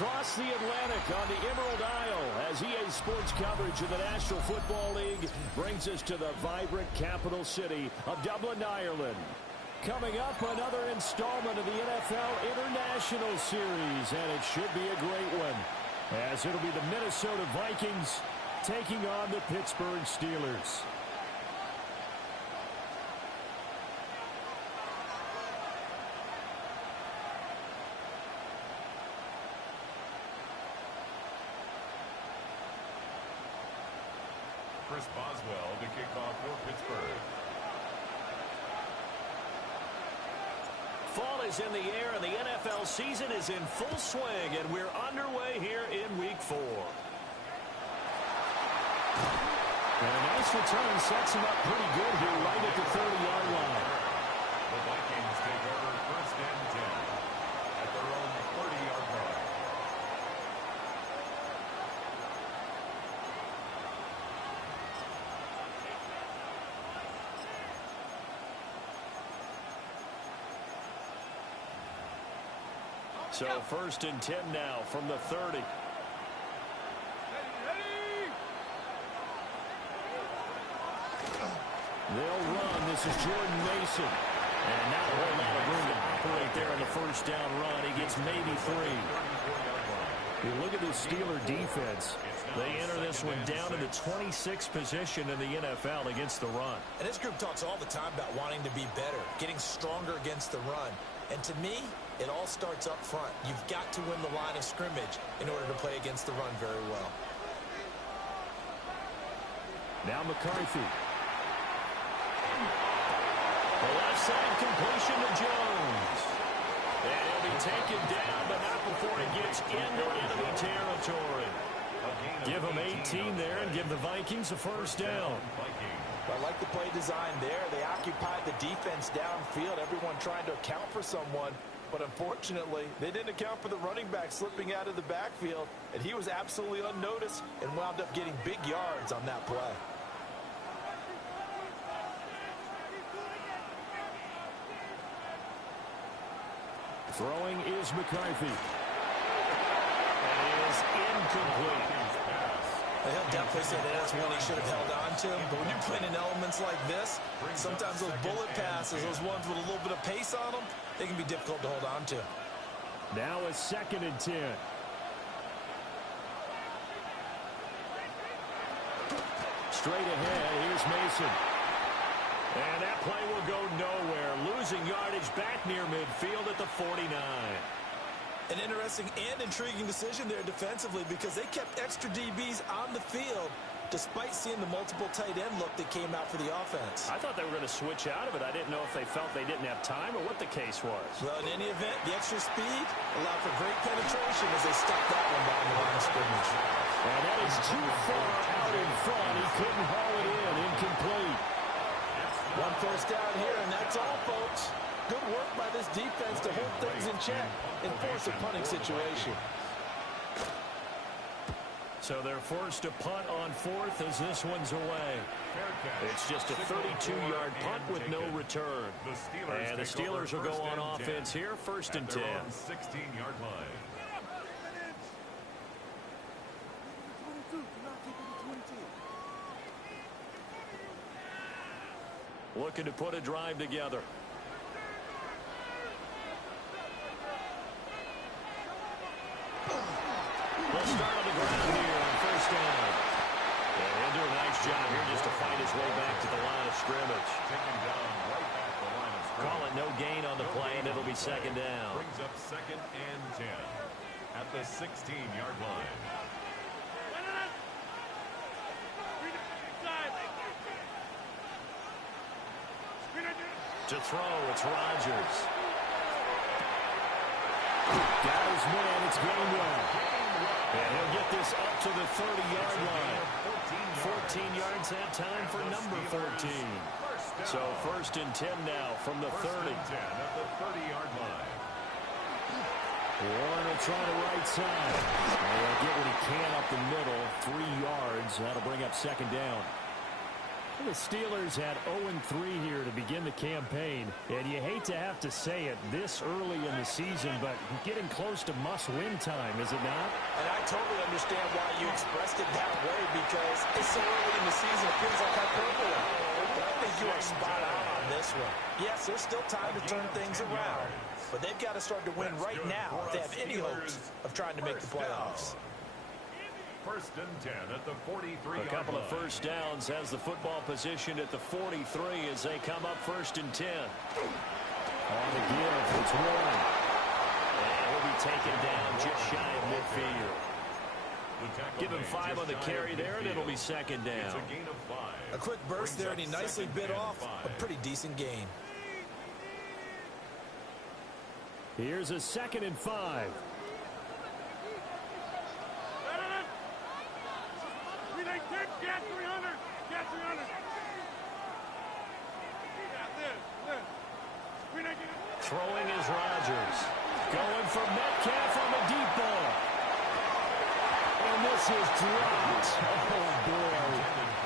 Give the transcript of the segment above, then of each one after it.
across the Atlantic on the Emerald Isle as EA Sports coverage of the National Football League brings us to the vibrant capital city of Dublin, Ireland. Coming up, another installment of the NFL International Series, and it should be a great one, as it'll be the Minnesota Vikings taking on the Pittsburgh Steelers. Chris Boswell to kick off for Pittsburgh. Fall is in the air, and the NFL season is in full swing, and we're underway here in Week 4. And a nice return sets him up pretty good here right at the 30-yard line. The Vikings take over 1st and 10 at their own 30-yard line. So 1st and 10 now from the 30. They'll run. This is Jordan Mason. And not a whole lot of room to operate there on the first down run. He gets maybe 3. You look at the Steeler defense. They enter this one down in the 26th position in the NFL against the run. And this group talks all the time about wanting to be better, getting stronger against the run. And to me, it all starts up front. You've got to win the line of scrimmage in order to play against the run very well. Now McCarthy. The left side completion to Jones. And he'll be taken down, but not before he gets into enemy territory. Give him 18 there and give the Vikings a first down. I like the play design there. They occupied the defense downfield, everyone trying to account for someone. But unfortunately, they didn't account for the running back slipping out of the backfield, and he was absolutely unnoticed and wound up getting big yards on that play. Throwing is McCarthy. And it is incomplete. He'll definitely say that that's one he should have held on to. But when you're playing in elements like this, sometimes those bullet passes, those ones with a little bit of pace on them, they can be difficult to hold on to. Now a 2nd and 10. Straight ahead, here's Mason. And that play will go nowhere. Losing yardage back near midfield at the 49. An interesting and intriguing decision there defensively because they kept extra DBs on the field despite seeing the multiple tight end look that came out for the offense. I thought they were going to switch out of it. I didn't know if they felt they didn't have time or what the case was. Well, in any event, the extra speed allowed for great penetration as they stuck that one down the line of scrimmage. And that is too far out in front. He couldn't haul it in. Incomplete. One first down here, and that's all, folks. Good work by this defense to hold things in check and force a punting situation. So they're forced to punt on 4th as this one's away. It's just a 32-yard punt with no return. And the Steelers will go on offense here, 1st and 10. 16-yard line. Looking to put a drive together. They'll start on the ground here on 1st down. And he'll do a nice job here just to find his way back to the line of scrimmage. Taken down right at the line of scrimmage. Call it no gain on the play, and it'll be 2nd down. Brings up 2nd and 10 at the 16-yard line. To throw, it's Rodgers. Got his man, it's Gainwell. And he'll get this up to the 30-yard line. 14 yards that time for number 14. So 1st and 10 now from the 30. 10 at the 30-yard line. Warren will try the right side. And he'll get what he can up the middle. 3 yards. That'll bring up 2nd down. The Steelers had 0-3 here to begin the campaign, and you hate to have to say it this early in the season, but getting close to must-win time, is it not? And I totally understand why you expressed it that way, because it's so early in the season, it feels like hyperbole. But I think you are spot on this one. Yes, there's still time to turn things around, but they've got to start to win right now if they have any hopes of trying to make the playoffs. First and 10 at the 43-yard A couple of first downs has the football position at the 43 as they come up first and 10. On the give, it's Warren. And he'll be taken down just shy of midfield. Give him 5 on the carry there, and it'll be second down. It's a gain of 5. A quick burst there, and he nicely bit off a pretty decent gain. Here's a 2nd and 5. Get 300! Get 300! Throwing is Rodgers. Going for Metcalf on the deep ball. And this is dropped. Oh, boy.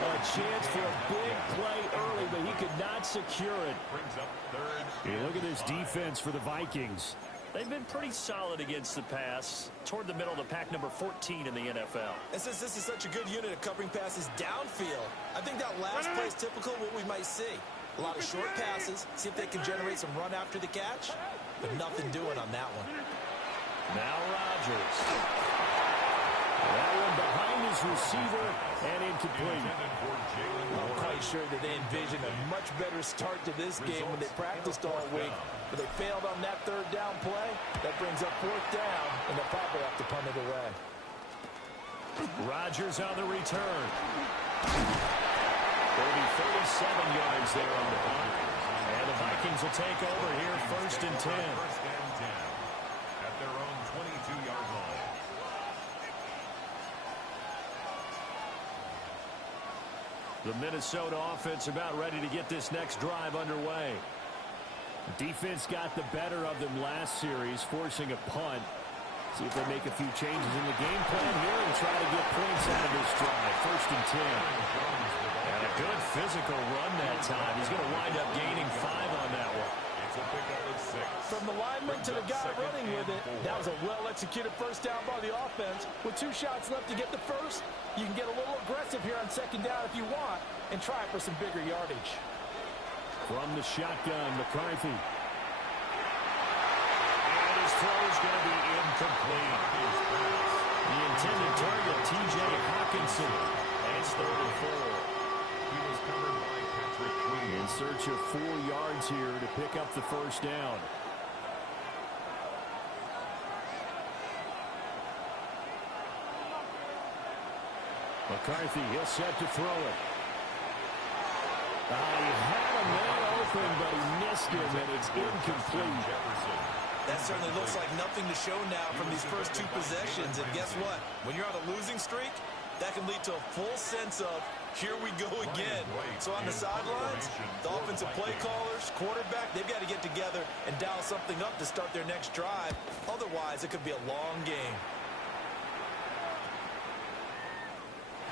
A chance for a big play early, but he could not secure it. Brings up third. Hey, look at this defense for the Vikings. They've been pretty solid against the pass, toward the middle of the pack, number 14 in the NFL. And since this is such a good unit of covering passes downfield, I think that last play is typical of what we might see. A lot of short passes, see if they can generate some run after the catch, but nothing doing on that one. Now Rodgers. That one behind his receiver and incomplete. I'm quite sure that they envisioned a much better start to this game when they practiced all week. But they failed on that third down play. That brings up fourth down, and they'll probably have to punt it away. Rodgers on the return. There'll be 37 yards there on the punt. And the Vikings will take over here first and 10. First and 10 at their own 22-yard line. The Minnesota offense about ready to get this next drive underway. Defense got the better of them last series, forcing a punt. See if they make a few changes in the game plan here and try to get points out of this drive. First and 10. And a good physical run that time. He's going to wind up gaining 5 on that one. It's a pickup of 6. From the lineman to the guy running with it, that was a well-executed first down by the offense. With 2 shots left to get the first, you can get a little aggressive here on second down if you want and try for some bigger yardage. From the shotgun, McCarthy. And his throw is going to be incomplete. The intended target, T.J. Hawkinson. And it's 3rd and 4. He was covered by Patrick Queen. In search of 4 yards here to pick up the first down. McCarthy, he'll set to throw it. He had a man open, but he missed him, and it's incomplete. That certainly looks like nothing to show now from these first 2 possessions. And guess what? When you're on a losing streak, that can lead to a full sense of, here we go again. So on the sidelines, the offensive play callers, quarterback, they've got to get together and dial something up to start their next drive. Otherwise, it could be a long game.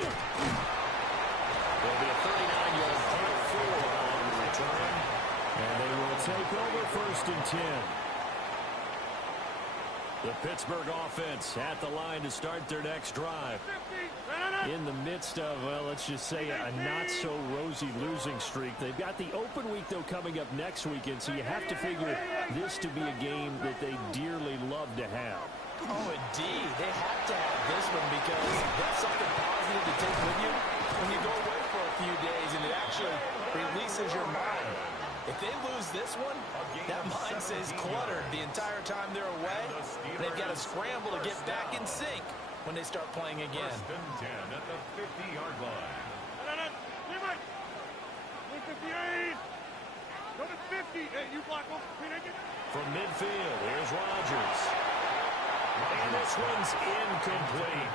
There'll be a 39-yard punt on the return. And they will take over first and 10. The Pittsburgh offense at the line to start their next drive. In the midst of, well, let's just say a not-so-rosy losing streak. They've got the open week, though, coming up next weekend, so you have to figure this to be a game that they dearly love to have. Oh, indeed. They have to have this one because that's something positive to take with you when you go away for a few days, and it actually releases your mind. If they lose this one, that mind stays cluttered the entire time they're away. They've got to scramble to get back in sync when they start playing again. First and 10 at the 50-yard line. 58. Go to 50. Hey, you block off. From midfield, here's Rodgers. And this one's incomplete.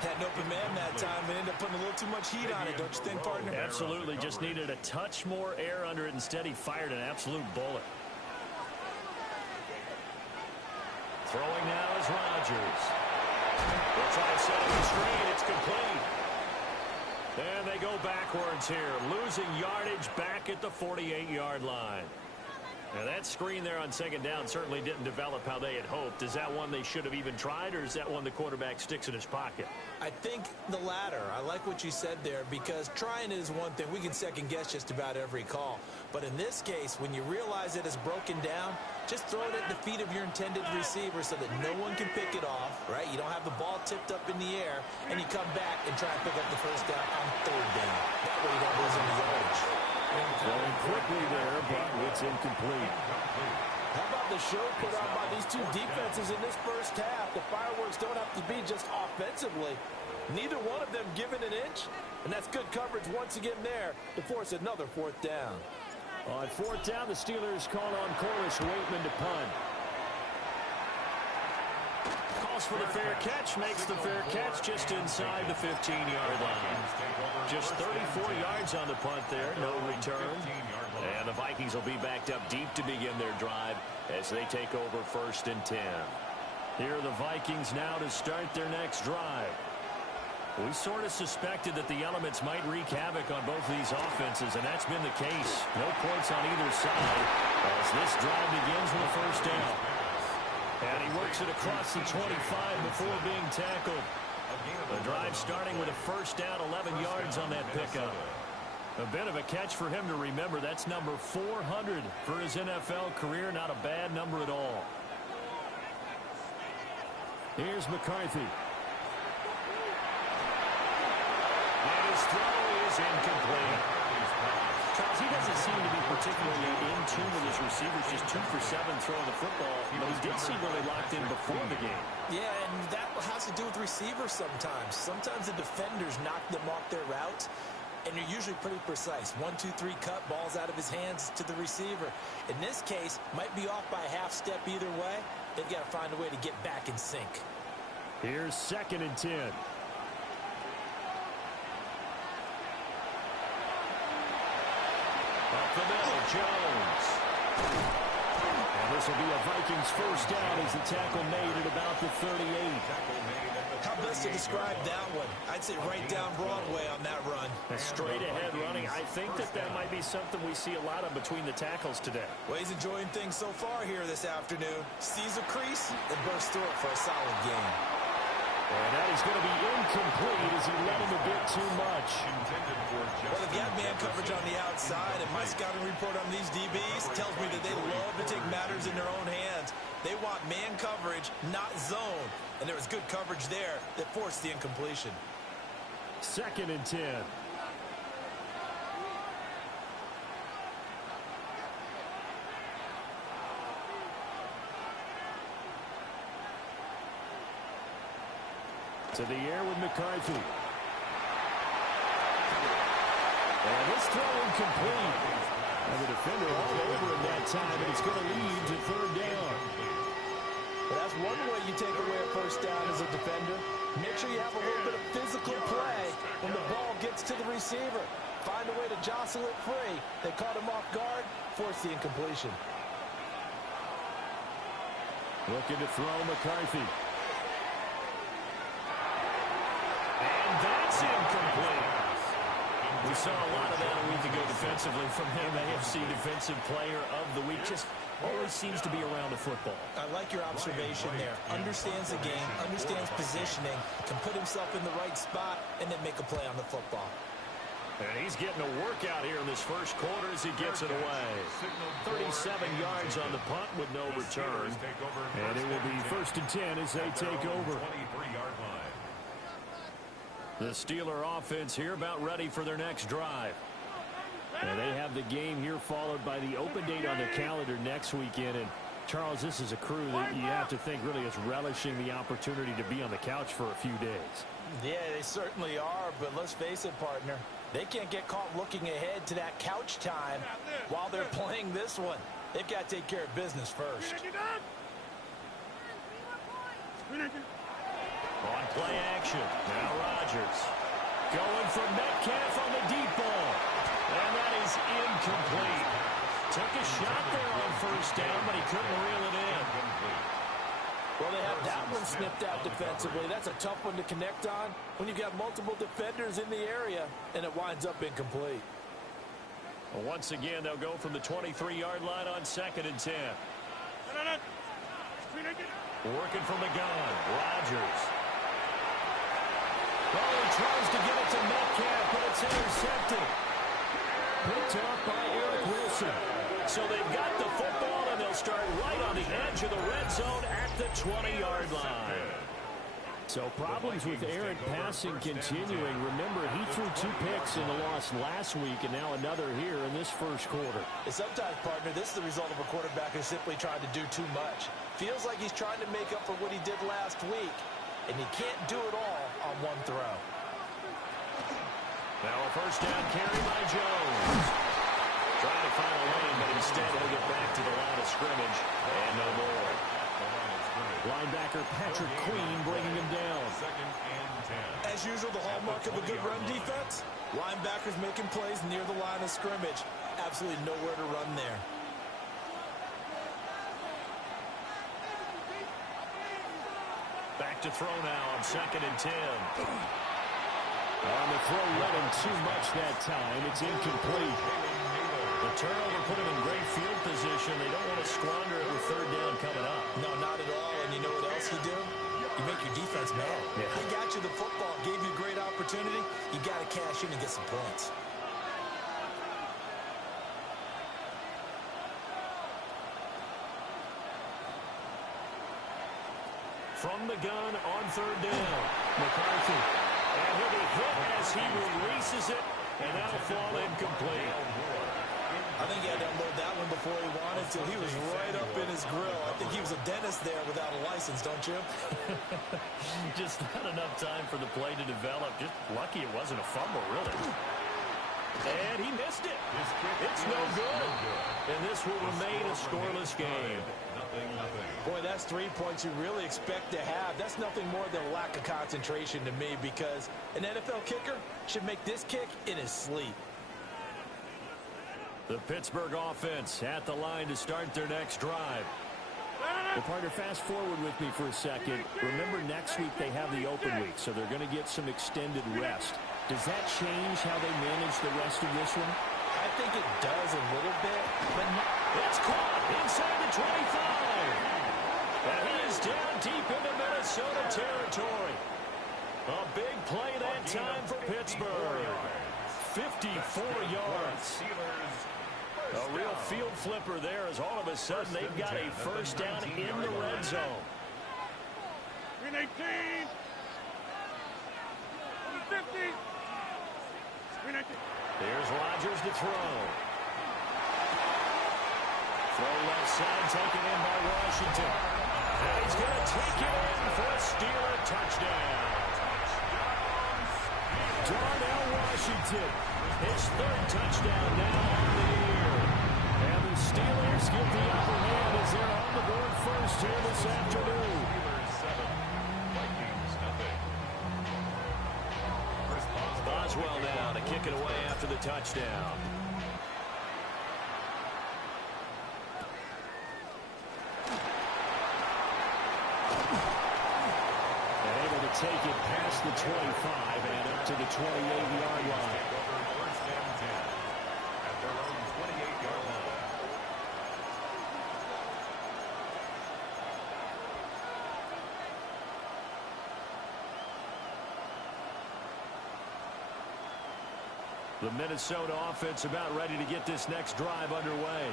Had an open man that time, but ended up putting a little too much heat on it, don't you think, partner? Absolutely. Just needed a touch more air under it. Instead, he fired an absolute bullet. Throwing now is Rodgers. They'll try to set up the screen. It's complete. And they go backwards here, losing yardage back at the 48-yard line. Now, that screen there on second down certainly didn't develop how they had hoped. Is that one they should have even tried, or is that one the quarterback sticks in his pocket? I think the latter. I like what you said there, because trying it is one thing. We can second-guess just about every call. But in this case, when you realize it is broken down, just throw it at the feet of your intended receiver so that no one can pick it off, right? You don't have the ball tipped up in the air, and you come back and try and pick up the first down on third down. That way you don't lose any yardage. Going quickly there, but it's incomplete. How about the show put on by these two defenses in this first half? The fireworks don't have to be just offensively. Neither one of them given an inch, and that's good coverage once again there to force another fourth down. On fourth down, the Steelers call on Corliss Waitman to punt. Calls for the fair catch, makes the fair catch just inside the 15-yard line. Just 34 yards on the punt there, no return. And the Vikings will be backed up deep to begin their drive as they take over 1st and 10. Here are the Vikings now to start their next drive. We sort of suspected that the elements might wreak havoc on both of these offenses, and that's been the case. No points on either side as this drive begins with a first down. And he works it across the 25 before being tackled. The drive starting with a first down, 11 yards on that pickup. A bit of a catch for him to remember. That's number 400 for his NFL career. Not a bad number at all. Here's McCarthy. And his throw is incomplete. Charles, he doesn't seem to be particularly in tune with his receivers, just 2 for 7 throwing the football, but he did seem really locked in before the game. Yeah, and that has to do with receivers sometimes. Sometimes the defenders knock them off their routes, and you're usually pretty precise. 1, 2, 3 cut, balls out of his hands to the receiver. In this case, might be off by a half step either way. They've got to find a way to get back in sync. Here's 2nd and 10. Up the middle, Jones. And this will be a Vikings first down as the tackle made at about the 38. How best to describe that one? I'd say right down Broadway on that run. Straight ahead running. I think that might be something we see a lot of between the tackles today. Well, he's enjoying things so far here this afternoon. Sees a crease and bursts through it for a solid game. And that is going to be incomplete as he let him a bit too much. Well, they've got man coverage on the outside, and my scouting report on these DBs tells me that they love to take matters in their own hands. They want man coverage, not zone. And there was good coverage there that forced the incompletion. 2nd and 10. To the air with McCarthy. And this throw incomplete. And the defender all over him that time, and it's going to lead to 3rd down. Well, that's one way you take away a first down as a defender. Make sure you have a little bit of physical play when the ball gets to the receiver. Find a way to jostle it free. They caught him off guard, forced the incompletion. Looking to throw McCarthy. And that's incomplete. We saw a lot of that a week ago defensively from him. AFC Defensive Player of the Week. Just always seems to be around the football. I like your observation there. Understands the game, understands positioning, can put himself in the right spot, and then make a play on the football. And he's getting a workout here in this first quarter as he gets it away. 37 yards on the punt with no return. And it will be 1st and 10 as they take over. The Steeler offense here about ready for their next drive. And they have the game here followed by the open date on their calendar next weekend. And Charles, this is a crew that you have to think really is relishing the opportunity to be on the couch for a few days. Yeah, they certainly are, but let's face it, partner. They can't get caught looking ahead to that couch time while they're playing this one. They've got to take care of business first. On play action, now Rodgers. Going for Metcalf on the deep ball. And that is incomplete. Took a shot there on first down, but he couldn't reel it in. Well, they have that one snipped out defensively. That's a tough one to connect on when you've got multiple defenders in the area, and it winds up incomplete. Well, once again, they'll go from the 23-yard line on 2nd and 10. Working from the gun, Rodgers. Oh, he tries to get it to Metcalf, but it's intercepted. Picked up by Eric Wilson. So they've got the football, and they'll start right on the edge of the red zone at the 20-yard line. So problems with errant passing continuing. Remember, he threw 2 picks in the loss last week, and now another here in this first quarter. And sometimes, partner, this is the result of a quarterback who's simply trying to do too much. Feels like he's trying to make up for what he did last week, and he can't do it all on one throw. Now a first down carry by Jones. Trying to find a lane, but instead he'll get back to the line of scrimmage, and no more. Linebacker Patrick Queen bringing him down. 2nd and 10. As usual, the hallmark of a good run defense, linebackers making plays near the line of scrimmage. Absolutely nowhere to run there. Back to throw now on 2nd and 10. On the throw, led him too much that time. It's incomplete. The turnover put him in great field position. They don't want to squander it with 3rd down coming up. No, not at all. And you know what else you do? You make your defense mad. Yeah. They got you the football, gave you a great opportunity. You got to cash in and get some points. From the gun on 3rd down, McCarthy. And he'll be hit as he releases it, and that'll fall incomplete. I think he had to unload that one before he wanted to. He was right up in his grill. I think he was a dentist there without a license, don't you? Just not enough time for the play to develop. Just lucky it wasn't a fumble, really. And he missed it. It's no good. And this will remain a scoreless game. Boy, that's 3 points you really expect to have. That's nothing more than a lack of concentration to me, because an NFL kicker should make this kick in his sleep. The Pittsburgh offense at the line to start their next drive. Well, partner, fast forward with me for a second. Remember, next week they have the open week, so they're going to get some extended rest. Does that change how they manage the rest of this one? I think it does a little bit, but not. It's caught inside the 25. And he is down deep into Minnesota territory. A big play that time for Pittsburgh. 54 yards. A real field flipper there, as all of a sudden they've got a first down in the red zone. 18. 50. Here's Rodgers to throw. Throw left side, taken in by Washington. And he's going to take it in for a Steeler touchdown. Darnell Washington, his 3rd touchdown now on the year. And the Steelers get the upper hand as they're on the board first here this afternoon. Boswell now to kick it away after the touchdown. And able to take it past the 25 and up to the 28-yard line. First and 10 at their own 28-yard line. The Minnesota offense about ready to get this next drive underway.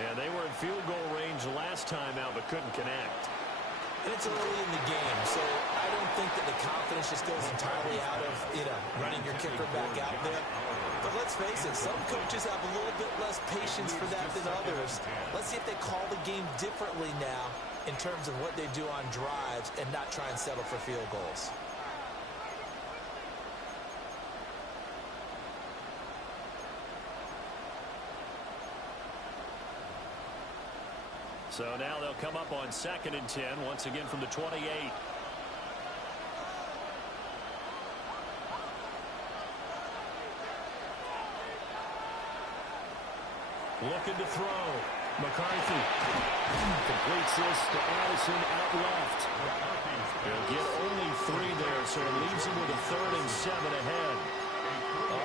And they were in field goal range last time out, but couldn't connect. And it's early in the game, so I don't think that the confidence just goes entirely out of, running your kicker back out there. But let's face it, some coaches have a little bit less patience for that than others. Let's see if they call the game differently now in terms of what they do on drives and not try and settle for field goals. So now they'll come up on 2nd and 10, once again from the 28. Looking to throw. McCarthy completes this to Addison out left. They'll get only 3 there, so it leaves them with a 3rd and 7 ahead.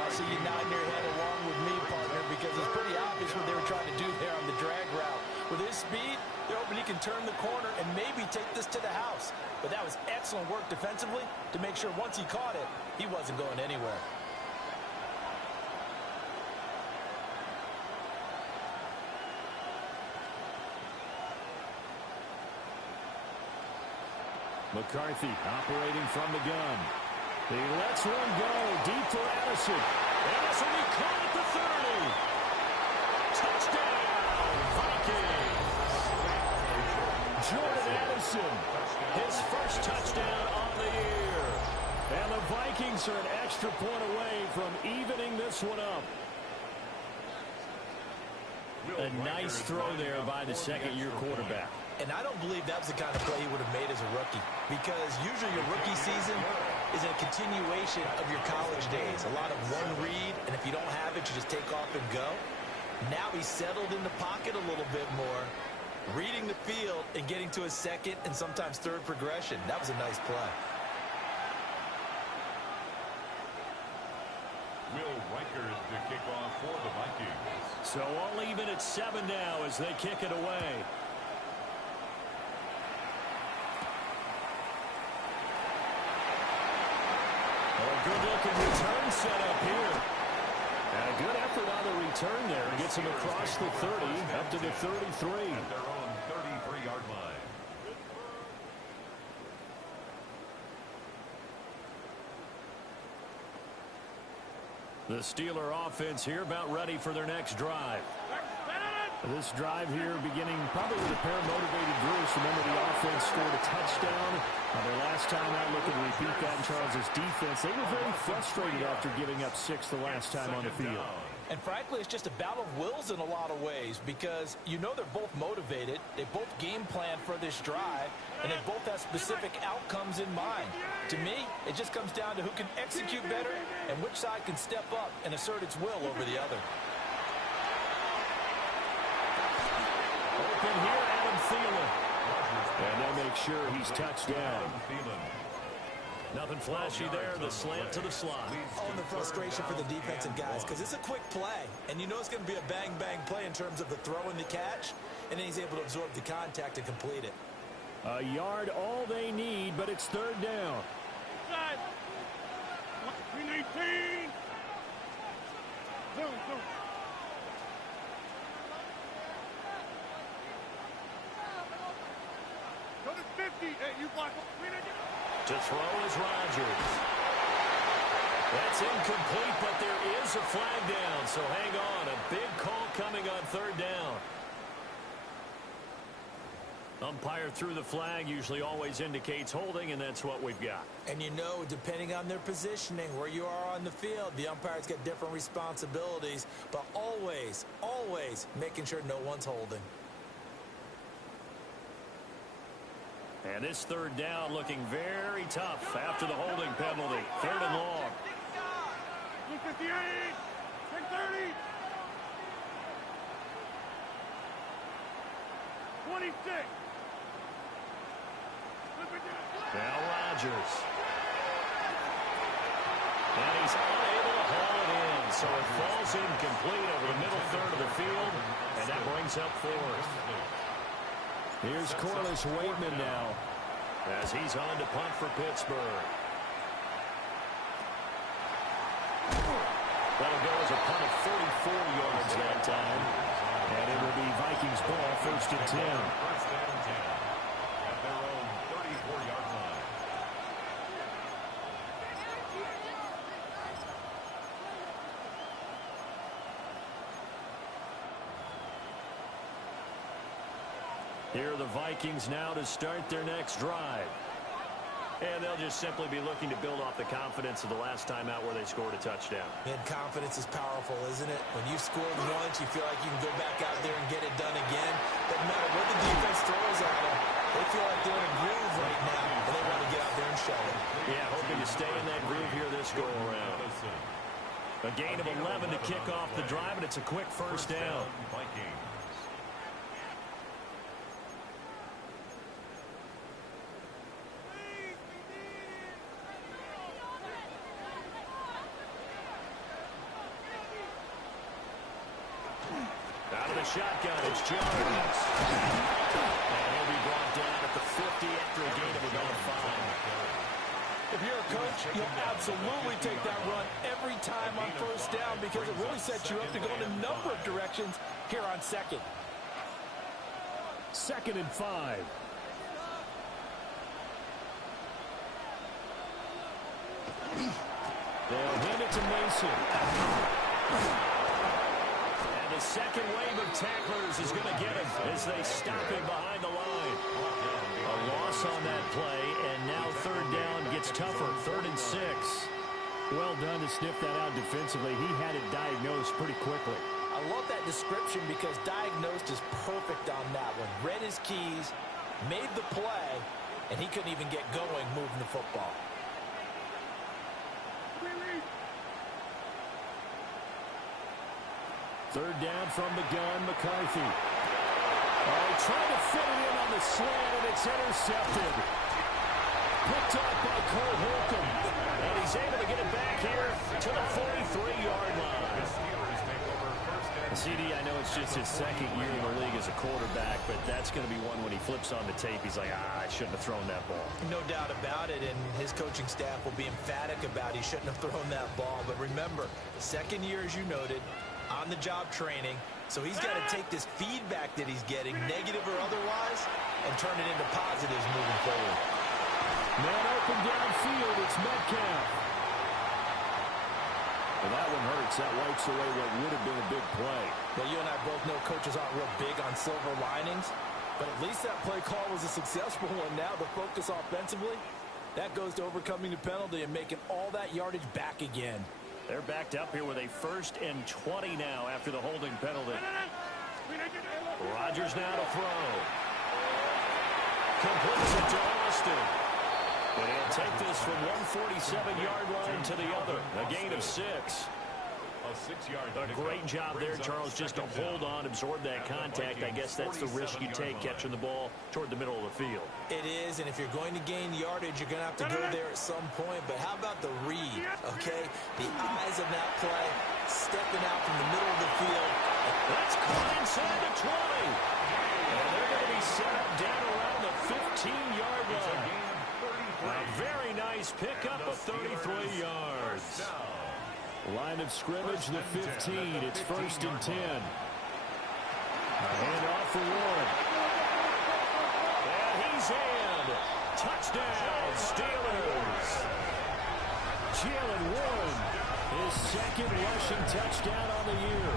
So you nod your head along with me, partner, because it's pretty obvious what they were trying to do there on the drag route. With his speed, they're hoping he can turn the corner and maybe take this to the house. But that was excellent work defensively to make sure once he caught it, he wasn't going anywhere. McCarthy operating from the gun. He lets one go deep for Addison. Addison, he caught at the 30. Touchdown, Vikings. Jordan Addison, his first touchdown on the year. And the Vikings are an extra point away from evening this one up. A nice throw there by the second-year quarterback. And I don't believe that was the kind of play he would have made as a rookie, because usually your rookie season is a continuation of your college days. A lot of one read, and if you don't have it, you just take off and go. Now he's settled in the pocket a little bit more, reading the field and getting to his second and sometimes third progression. That was a nice play. Will Riker to kick off for the Vikings. So all even at 7 now as they kick it away. Good-looking return set up here. And a good effort on the return there. Gets him across the 30, up to the 33. At their own 33-yard line. The Steeler offense here about ready for their next drive. This drive here beginning probably with a pair of motivated Bruce. Remember, the offense scored a touchdown. Their last time out, looking to repeat that in Charles' defense. They were very frustrated after giving up 6 the last time on the field. And frankly, it's just a battle of wills in a lot of ways, because you know they're both motivated. They both game plan for this drive, and they both have specific outcomes in mind. To me, it just comes down to who can execute better and which side can step up and assert its will over the other. Open here, Adam Thielen. And they'll make sure he's touched down. Nothing flashy there, the slant to the slot. Oh, and the frustration for the defensive guys, because it's a quick play, and you know it's going to be a bang-bang play in terms of the throw and the catch, and then he's able to absorb the contact and complete it. A yard all they need, but it's 3rd down. Side. 319. Zoom. Go to 50. Hey, you block. To throw is Rodgers. That's incomplete, but there is a flag down, so hang on. A big call coming on 3rd down. Umpire threw the flag, usually always indicates holding, and that's what we've got. And you know, depending on their positioning, where you are on the field, the umpires get different responsibilities, but always making sure no one's holding. And this 3rd down looking very tough after the holding penalty. 3rd and long. 58. 30. 26. Now Rodgers. And he's unable to haul it in, so it falls incomplete over the middle 3rd of the field, and that brings up 4th. Here's Corliss Waitman now as he's on to punt for Pittsburgh. That'll go as a punt of 44 yards that time. And it will be Vikings ball, 1st and 10. 1st and 10 at their own 34-yard line. Here are the Vikings now to start their next drive. And they'll just simply be looking to build off the confidence of the last time out where they scored a touchdown. And confidence is powerful, isn't it? When you've scored once, you feel like you can go back out there and get it done again. Doesn't matter what the defense throws at them. They feel like they're in a groove right now, and they want to get out there and show it. Yeah, hoping to stay in that groove here this go-around. A gain of 11 to kick off the drive, and it's a quick 1st down. Vikings. Out of the shotgun, it's Jones. And he'll be brought down at the 50 after a gain of about 5. If you're a coach, you'll absolutely take that run every time on first down because it really sets you up to go in a number of directions here on second. 2nd and 5. They'll hand it to Mason. And the second wave of tacklers is going to get him as they stop him behind the line. A loss on that play, and now 3rd down gets tougher. 3rd and 6. Well done to sniff that out defensively. He had it diagnosed pretty quickly. I love that description because diagnosed is perfect on that one. Read his keys, made the play, and he couldn't even get going moving the football. 3rd down from the gun, McCarthy. Oh, he tried to fit it in on the slant, and it's intercepted. Picked up by Cole Holcomb. And he's able to get it back here to the 43-yard line. CD, I know it's just his 2nd year in the league as a quarterback, but that's going to be one when he flips on the tape. He's like, I shouldn't have thrown that ball. No doubt about it, and his coaching staff will be emphatic about he shouldn't have thrown that ball. But remember, 2nd year, as you noted, on-the-job training, so he's got to take this feedback that he's getting, negative or otherwise, and turn it into positives moving forward. Man open downfield, it's Metcalf. Well, that one hurts. That wipes away what would have been a big play. Well, you and I both know coaches aren't real big on silver linings, but at least that play call was a successful one. Now the focus offensively, that goes to overcoming the penalty and making all that yardage back again. They're backed up here with a 1st and 20 now after the holding penalty. Rodgers now to throw. Completes it to Austin. But he'll take this from 147-yard line to the other. A gain of 6. A great job there, Charles, just to hold on, absorb that contact. I guess that's the risk you take catching the ball toward the middle of the field. It is, and if you're going to gain yardage, you're going to have to go there at some point. But how about the read, okay? The eyes of that play, stepping out from the middle of the field. That's caught inside the 20. And they're going to be set up down around the 15-yard line. A very nice pickup of 33 yards. Line of scrimmage, the 15. It's 1st and 10. A handoff for Warren. And he's in. Touchdown, Steelers. Jalen Warren, his 2nd rushing touchdown on the year.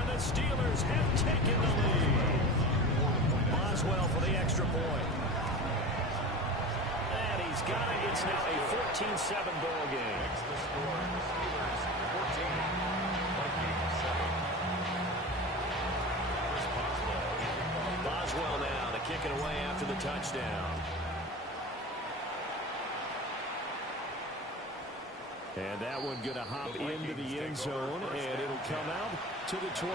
And the Steelers have taken the lead. Boswell for the extra point. And he's got it. It's now a 14-7 ball game. Boswell now to kick it away after the touchdown. And that one going to hop into the end zone, and it'll come out to the 20.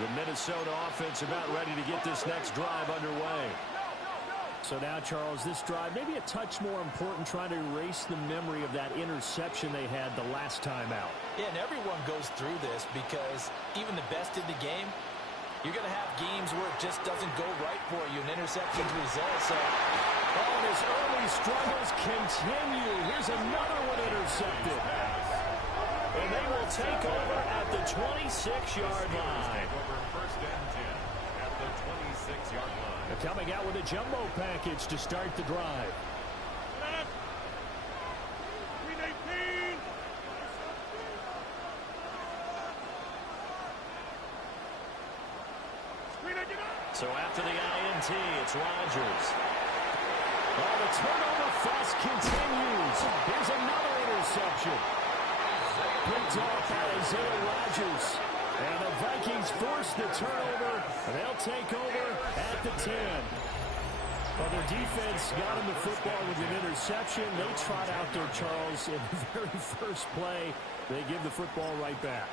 The Minnesota offense about ready to get this next drive underway. So now, Charles, this drive maybe a touch more important, trying to erase the memory of that interception they had the last time out. Yeah, and everyone goes through this because even the best in the game, you're going to have games where it just doesn't go right for you, and interceptions result. So, and his early struggles continue. Here's another one intercepted. And they will take over at the 26-yard line. At the 26-yard line. They're coming out with a jumbo package to start the drive. So after the INT, it's Rodgers. Oh, the turnover fuss continues. Here's another interception. Picked off by Isaiah Rodgers. And the Vikings force the turnover, and they'll take over at the 10. Well, their defense got him the football with an interception. They trot out there, Charles, in the very first play. They give the football right back.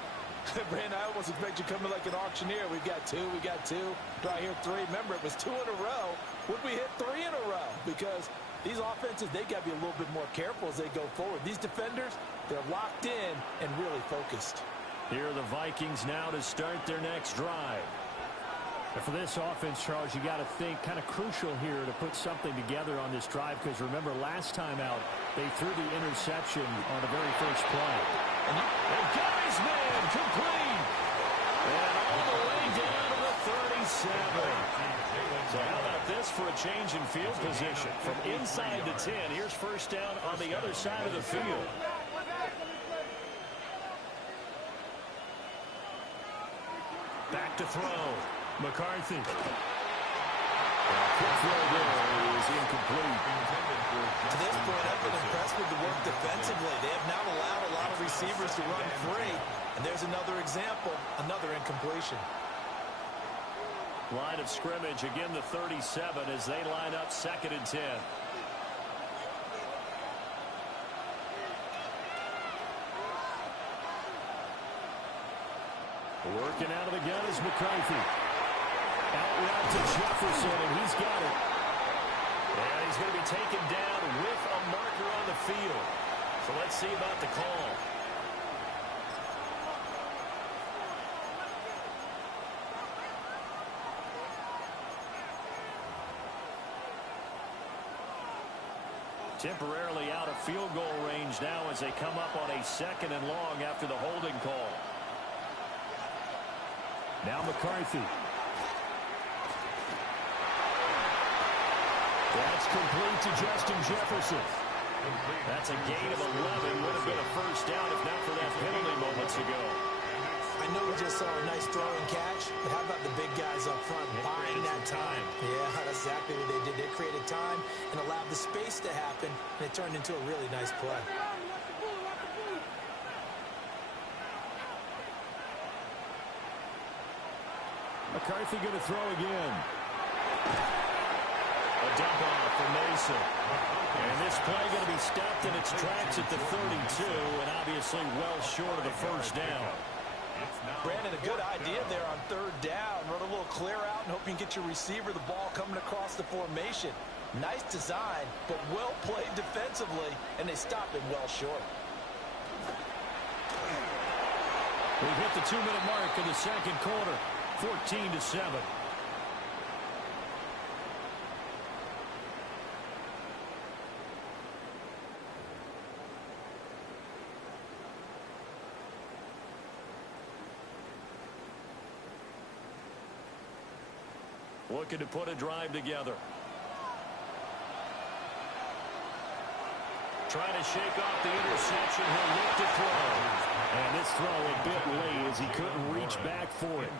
Brandon, I almost expect you coming like an auctioneer. We've got two. Do I hear three? Remember, it was 2 in a row. Would we hit 3 in a row? Because these offenses, they got to be a little bit more careful as they go forward. These defenders, they're locked in and really focused. Here are the Vikings now to start their next drive. And for this offense, Charles, you got to think kind of crucial here to put something together on this drive, because remember, last time out, they threw the interception on the very first play. And got his man complete. And all the way down to the 37. So how about this for a change in field position? From inside the 10, here's first down on the other side of the field. Back to throw. McCarthy. Quick throw there is incomplete. To this point, I've been impressed with the work defensively. They have now allowed a lot of receivers to run free. And there's another example, another incompletion. Line of scrimmage, again the 37 as they line up 2nd and 10. Working out of the gun is McCarthy. Out route to Jefferson, and he's got it. And he's going to be taken down with a marker on the field. So let's see about the call. Temporarily out of field goal range now as they come up on a 2nd and long after the holding call. Now McCarthy. That's complete to Justin Jefferson. That's a gain of 11. Would have been a first down if not for that penalty moments ago. I know we just saw a nice throw and catch, but how about the big guys up front buying that time? Yeah, that's exactly what they did. They created time and allowed the space to happen, and it turned into a really nice play. McCarthy going to throw again. A dump off for Mason. And this play going to be stopped in its tracks at the 32, and obviously well short of the first down. Brandon, a good idea there on 3rd down. Run a little clear out and hope you can get your receiver the ball coming across the formation. Nice design, but well played defensively, and they stopped it well short. We've hit the 2-minute mark in the 2nd quarter. 14-7. Looking to put a drive together. Trying to shake off the interception. He'll look to throw. And this throw a bit late as he couldn't reach back for it.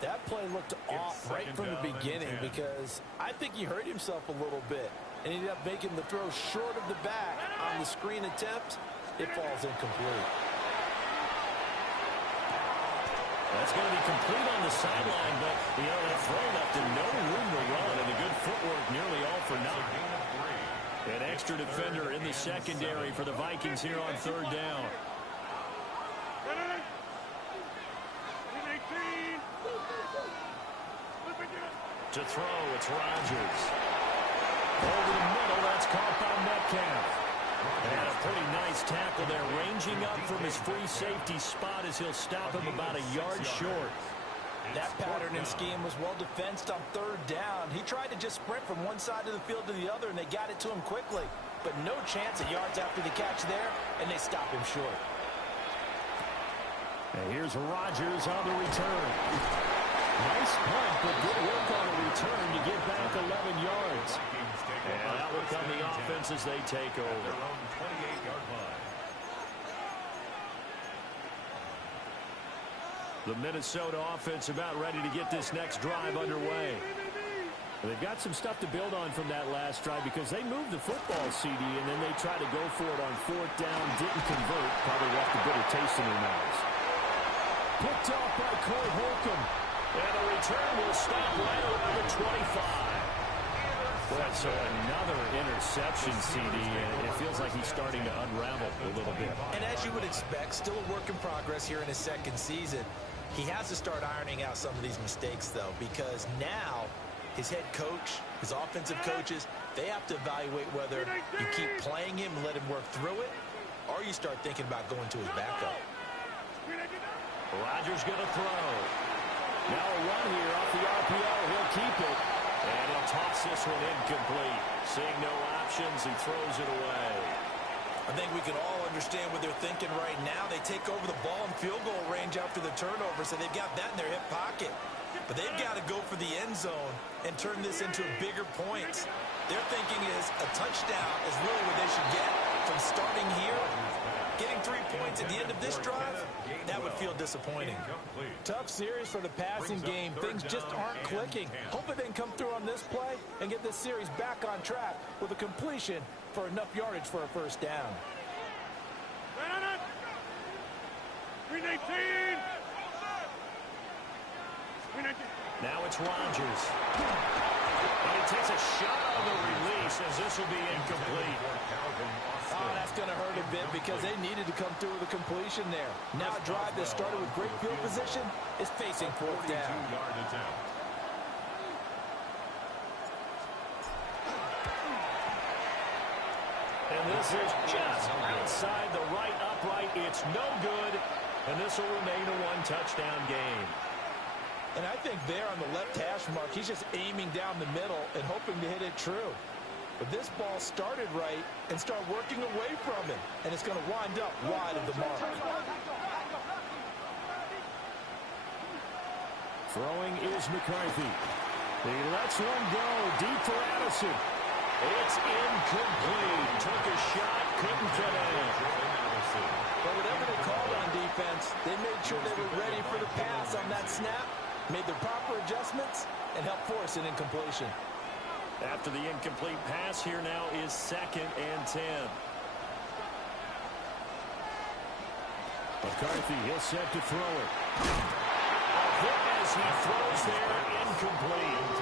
That play looked off right from the beginning because I think he hurt himself a little bit. And he ended up making the throw short of the back on the screen attempt. It falls incomplete. That's going to be complete on the sideline, but that throw left him no room to run, and the good footwork nearly all for naught. An extra defender in the secondary for the Vikings here on 3rd down. To throw, it's Rodgers. Over the middle, that's caught by Metcalf. And a pretty nice tackle there, ranging up from his free safety spot as he'll stop him about a yard short. That pattern and scheme was well defensed on 3rd down. He tried to just sprint from one side of the field to the other, and they got it to him quickly. But no chance at yards after the catch there, and they stop him short. And here's Rodgers on the return. Nice punt, but good work on a return to get back 11 yards. And out will come the offense as they take over. The Minnesota offense about ready to get this next drive underway. They've got some stuff to build on from that last drive because they moved the football, CD, and then they tried to go for it on 4th down, didn't convert, probably left a bitter taste in their mouths. Picked off by Corey Holcomb. And the return will stop right around the 25. Well, so another interception, CD, and it feels like he's starting to unravel a little bit. And as you would expect, still a work in progress here in his second season. He has to start ironing out some of these mistakes, though, because now his head coach, his offensive coaches, they have to evaluate whether you keep playing him and let him work through it, or you start thinking about going to his backup. Rodgers going to throw. Now a run here off the RPO. He'll keep it. And he'll toss this one incomplete. Seeing no options, he throws it away. I think we can all understand what they're thinking right now. They take over the ball in field goal range after the turnover, so they've got that in their hip pocket. But they've got to go for the end zone and turn this into bigger points. Their thinking is a touchdown is really what they should get from starting here. Getting 3 points at the end of this drive, that would feel disappointing. Tough series for the passing game. Things just aren't clicking. Hopefully they can come through on this play and get this series back on track with a completion for enough yardage for a first down. Green 18. Now it's Rodgers. And he takes a shot on the release as this will be incomplete. Oh, that's going to hurt a bit because they needed to come through with a completion there. Now a drive that started with great field position is facing fourth down. And this is just outside the right upright. It's no good. And this will remain a one-touchdown game. And I think there on the left hash mark, he's just aiming down the middle and hoping to hit it true. But this ball started right and start working away from him. And it's going to wind up wide of the mark. Throwing is McCarthy. He lets one go deep for Addison. It's incomplete. Took a shot, couldn't get it. But whatever they called on defense, they made sure they were ready for the pass on that snap, made the proper adjustments, and helped force an incompletion. After the incomplete pass, here now is 2nd and 10. McCarthy, he'll set to throw it. A hit as he throws there, incomplete.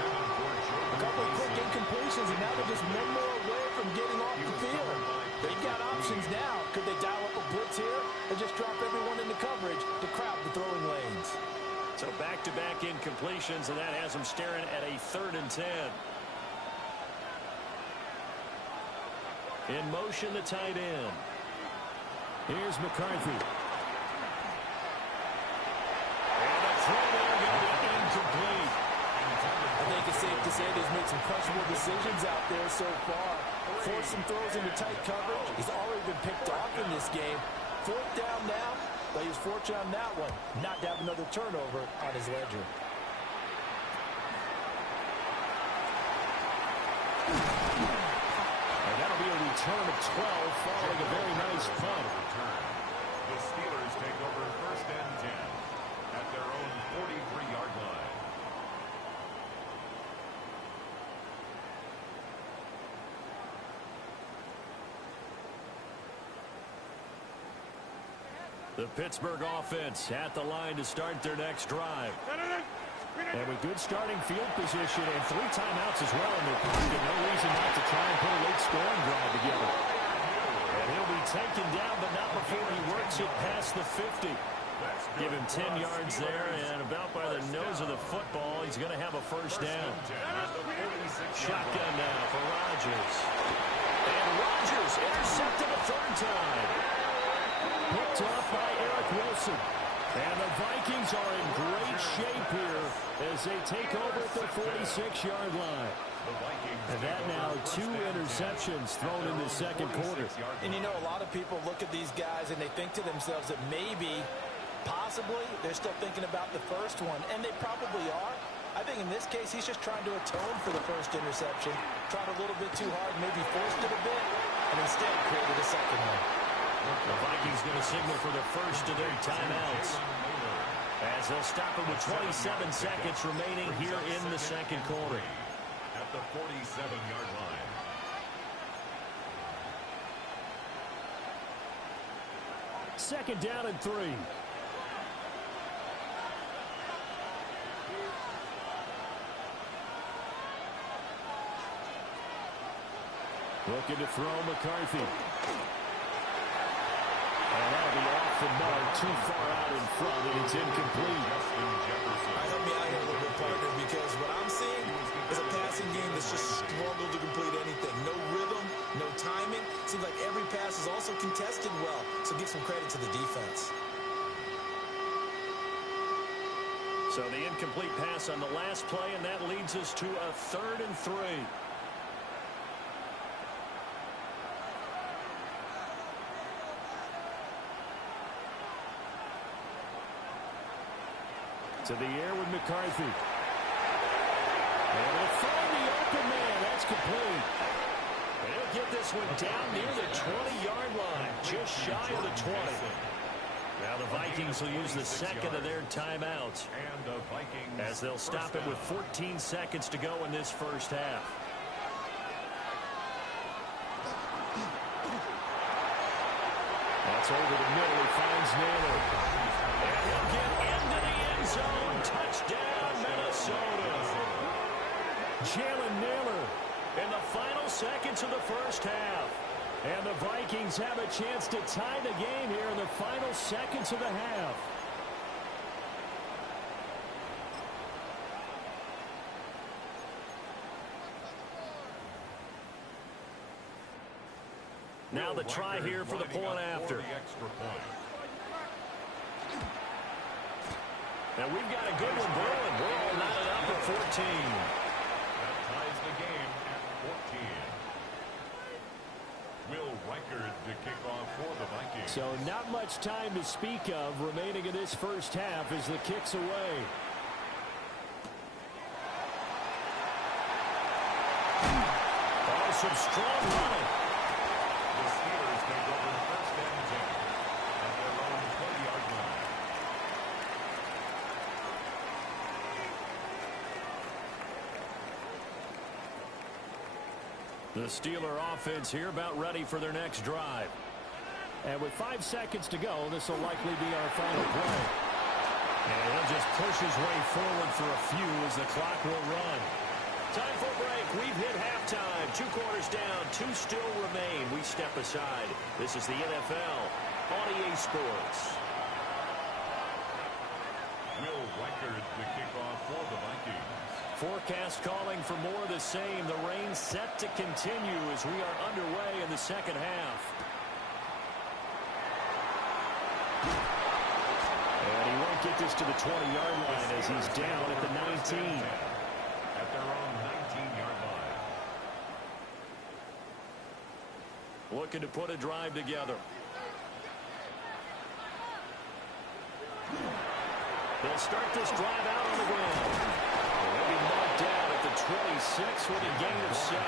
A couple of quick incompletions, and now they're just one more away from getting off the field. They've got options now. Could they dial up a blitz here or just drop everyone into coverage to crowd the throwing lanes? So back-to-back incompletions, and that has them staring at a 3rd and 10. In motion, the tight end. Here's McCarthy. And a throw there going to be incomplete. I think it's safe to say he's made some questionable decisions out there so far. Forced some throws into tight coverage. He's already been picked off in this game. 4th down now, but he was fortunate on that one not to have another turnover on his ledger. That'll be a return of 12 following a very nice punt. The Steelers take over 1st and 10 at their own 43-yard line. The Pittsburgh offense at the line to start their next drive. And with good starting field position and 3 timeouts as well in their pocket, no reason not to try and put a late scoring drive together. And he'll be taken down, but not before he works it past the 50. Give him 10 yards there, and about by the nose of the football, he's going to have a first down. Shotgun now for Rodgers. And Rodgers intercepted a 3rd time. Picked off by Eric Wilson. And the Vikings are in great shape here as they take over at the 46-yard line. And that now 2 interceptions thrown in the second quarter. And you know, a lot of people look at these guys and they think to themselves that maybe, possibly, they're still thinking about the first one. And they probably are. I think in this case, he's just trying to atone for the first interception. Tried a little bit too hard, maybe forced it a bit, and instead created a second one. The Vikings going to signal for the first of their timeouts as they'll stop it with 27 seconds remaining here in the second quarter. At the 47-yard line. Second down and 3. Looking to throw McCarthy. And that'll be off the mark, too far out in front, and it's incomplete. Help me out here a little bit, partner, because what I'm seeing is a passing game that's just struggled to complete anything. No rhythm, no timing. Seems like every pass is also contested well, so give some credit to the defense. So the incomplete pass on the last play, and that leads us to a 3rd and 3. To the air with McCarthy. And they'll find the open man. That's complete. And he'll get this one down near the 20-yard line, just shy of the 20. Now the Vikings will use the second of their timeouts as they'll stop it with 14 seconds to go in this first half. That's over the middle. He finds Naylor. And he'll get into the end zone. Touchdown, Minnesota. Jalen Naylor in the final seconds of the first half. And the Vikings have a chance to tie the game here in the final seconds of the half. Now the try here for the point after. And we've got a good one brewing. We're all knotted up at 14. That ties the game at 14. Will Reichard to kick off for the Vikings. So not much time to speak of remaining in this first half as the kick's away. Oh, some strong running. The Steelers take over 1st and 10 at their own 20-yard line. The Steeler offense here about ready for their next drive. And with 5 seconds to go, this will likely be our final play. And he'll just push his way forward for a few as the clock will run. Time for a break. We've hit halftime. 2 quarters down. 2 still remain. We step aside. This is the NFL on EA Sports. Will Reichard to kick off for the Vikings. Forecast calling for more of the same. The rain set to continue as we are underway in the second half. And he won't get this to the 20-yard line as he's down at the 19. At their own 19-yard line. Looking to put a drive together. They'll start this drive out on the ground. They'll be marked down at the 26 with a gain of 7.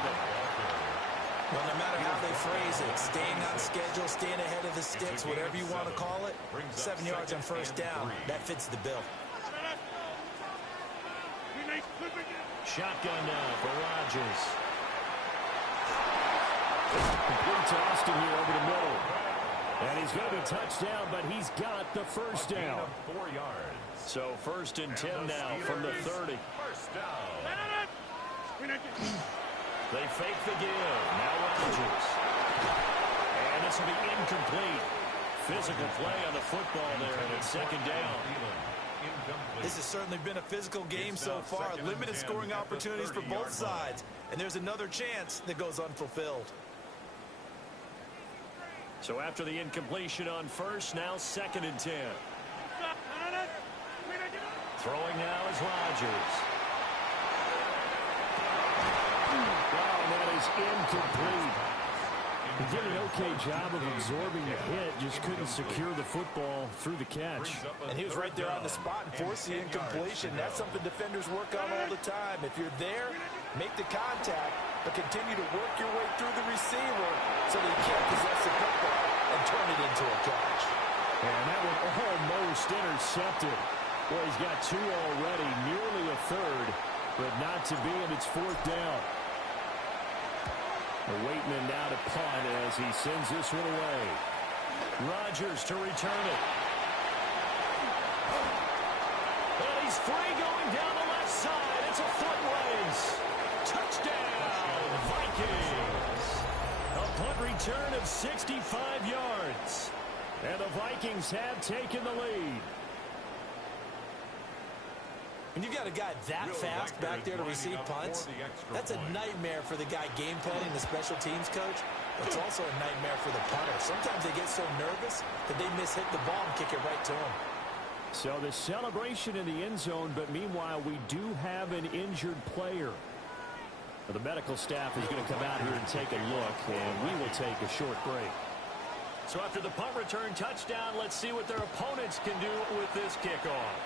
Well, no matter how they phrase it, staying on schedule, staying ahead of the sticks, whatever you want to call it, 7 yards on first down, that fits the bill. Shotgun now for Rodgers. Complete to Austin here over the middle. And he's going to be touched down, but he's got the first down. 4 yards. So 1st and 10 now from the 30. First down. They fake the give. Now Rodgers. And this will be incomplete. Physical play on the football there, and it's 2nd down. This has certainly been a physical game so far. Limited scoring opportunities for both sides. And there's another chance that goes unfulfilled. So after the incompletion on 1st, now 2nd and 10. Throwing now is Rodgers. Wow, that is incomplete. He did an okay job of absorbing the hit, just couldn't secure the football through the catch. And he was right there on the spot and forced the incompletion. That's something defenders work on all the time. If you're there, make the contact, but continue to work your way through the receiver so that you can't possess the football and turn it into a catch. And that one almost intercepted. Well, he's got 2 already, nearly a 3rd, but not to be, and it's 4th down. Waitman now to punt as he sends this one away. Rodgers to return it. And he's free going down the left side. It's a foot race. Touchdown, Vikings. punt return of 65 yards. And the Vikings have taken the lead. When you've got a guy that fast back there to receive punts, that's a nightmare for the guy game planning, the special teams coach. But it's also a nightmare for the punter. Sometimes they get so nervous that they miss-hit the ball and kick it right to him. So the celebration in the end zone, but meanwhile we do have an injured player. The medical staff is going to come out here and take a look, and we will take a short break. So after the punt return touchdown, let's see what their opponents can do with this kickoff.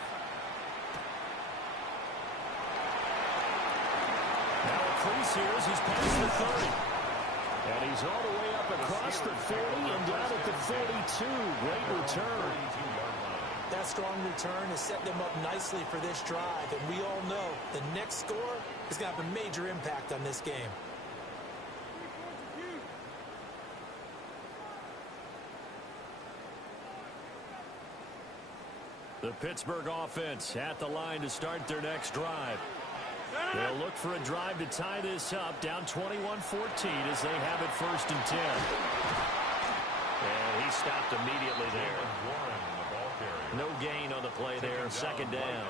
Now a crease here as he's past the 30. And he's all the way up across the 40 and down at the 42. Great return. That strong return has set them up nicely for this drive, and we all know the next score is going to have a major impact on this game. The Pittsburgh offense at the line to start their next drive. They'll look for a drive to tie this up, down 21-14 as they have it 1st and 10. And he stopped immediately there. No gain on the play there, 2nd down.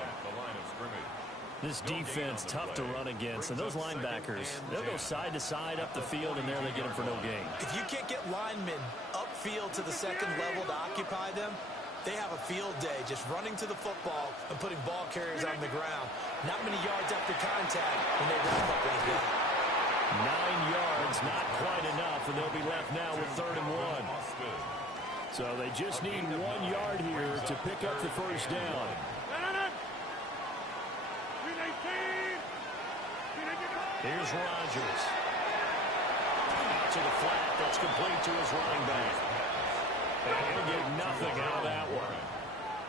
This defense tough to run against, and those linebackers, they'll go side to side up the field, and there they get them for no gain. If you can't get linemen upfield to the 2nd level to occupy them, they have a field day just running to the football and putting ball carriers on the ground. Not many yards after contact when they wrap up like that. 9 yards, not quite enough, and they'll be left now with 3rd and 1. So they just need 1 yard here to pick up the 1st down. Here's Rodgers. Out to the flat. That's complete to his running back. And he'll get nothing out of that one.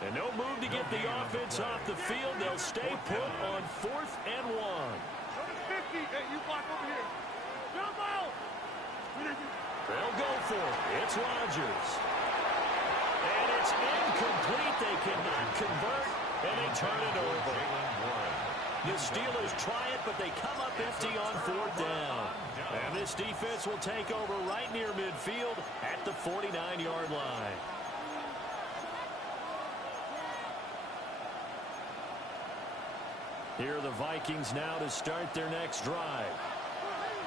And no move to get the offense off the field. They'll stay put on 4th and 1. Hey, you block over here. Jump out. They'll go for it. It's Rodgers. And it's incomplete. They cannot convert, and they turn it over. The Steelers try it, but they come up empty on 4th down. And this defense will take over right near midfield at the 49-yard line. Here are the Vikings now to start their next drive.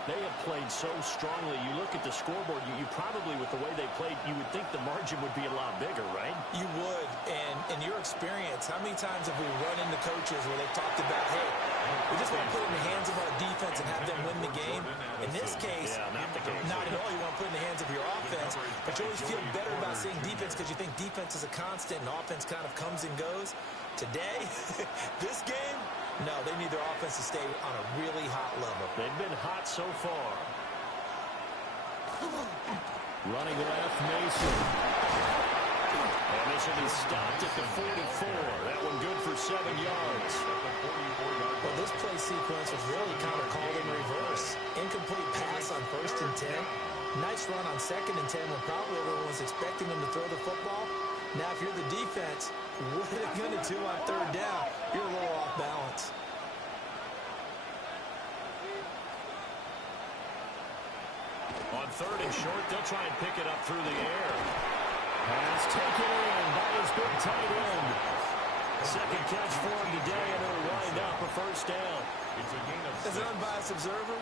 They have played so strongly. You look at the scoreboard, you probably, with the way they played, you would think the margin would be a lot bigger, right? You would. And in your experience, how many times have we run into coaches where they've talked about, hey, we just want to put it in the hands of our defense and have them win the game? In this case, not at all. You want to put it in the hands of your offense, but you always feel better about saying defense because you think defense is a constant and offense kind of comes and goes. Today, this game, no, they need their offense to stay on a really hot level. They've been hot so far. Running left, Mason. And this will be stopped at the 44. That one good for 7 yards. Well, this play sequence was really kind of called in reverse. Incomplete pass on 1st and 10. Nice run on 2nd and 10 when probably everyone was expecting them to throw the football. Now, if you're the defense, what are they going to do on 3rd down? You're a little off balance. On 3rd and short, they'll try and pick it up through the air. Pass taken in by his big tight end. 2nd catch for him today, and it'll wind up a 1st down. As an unbiased observer,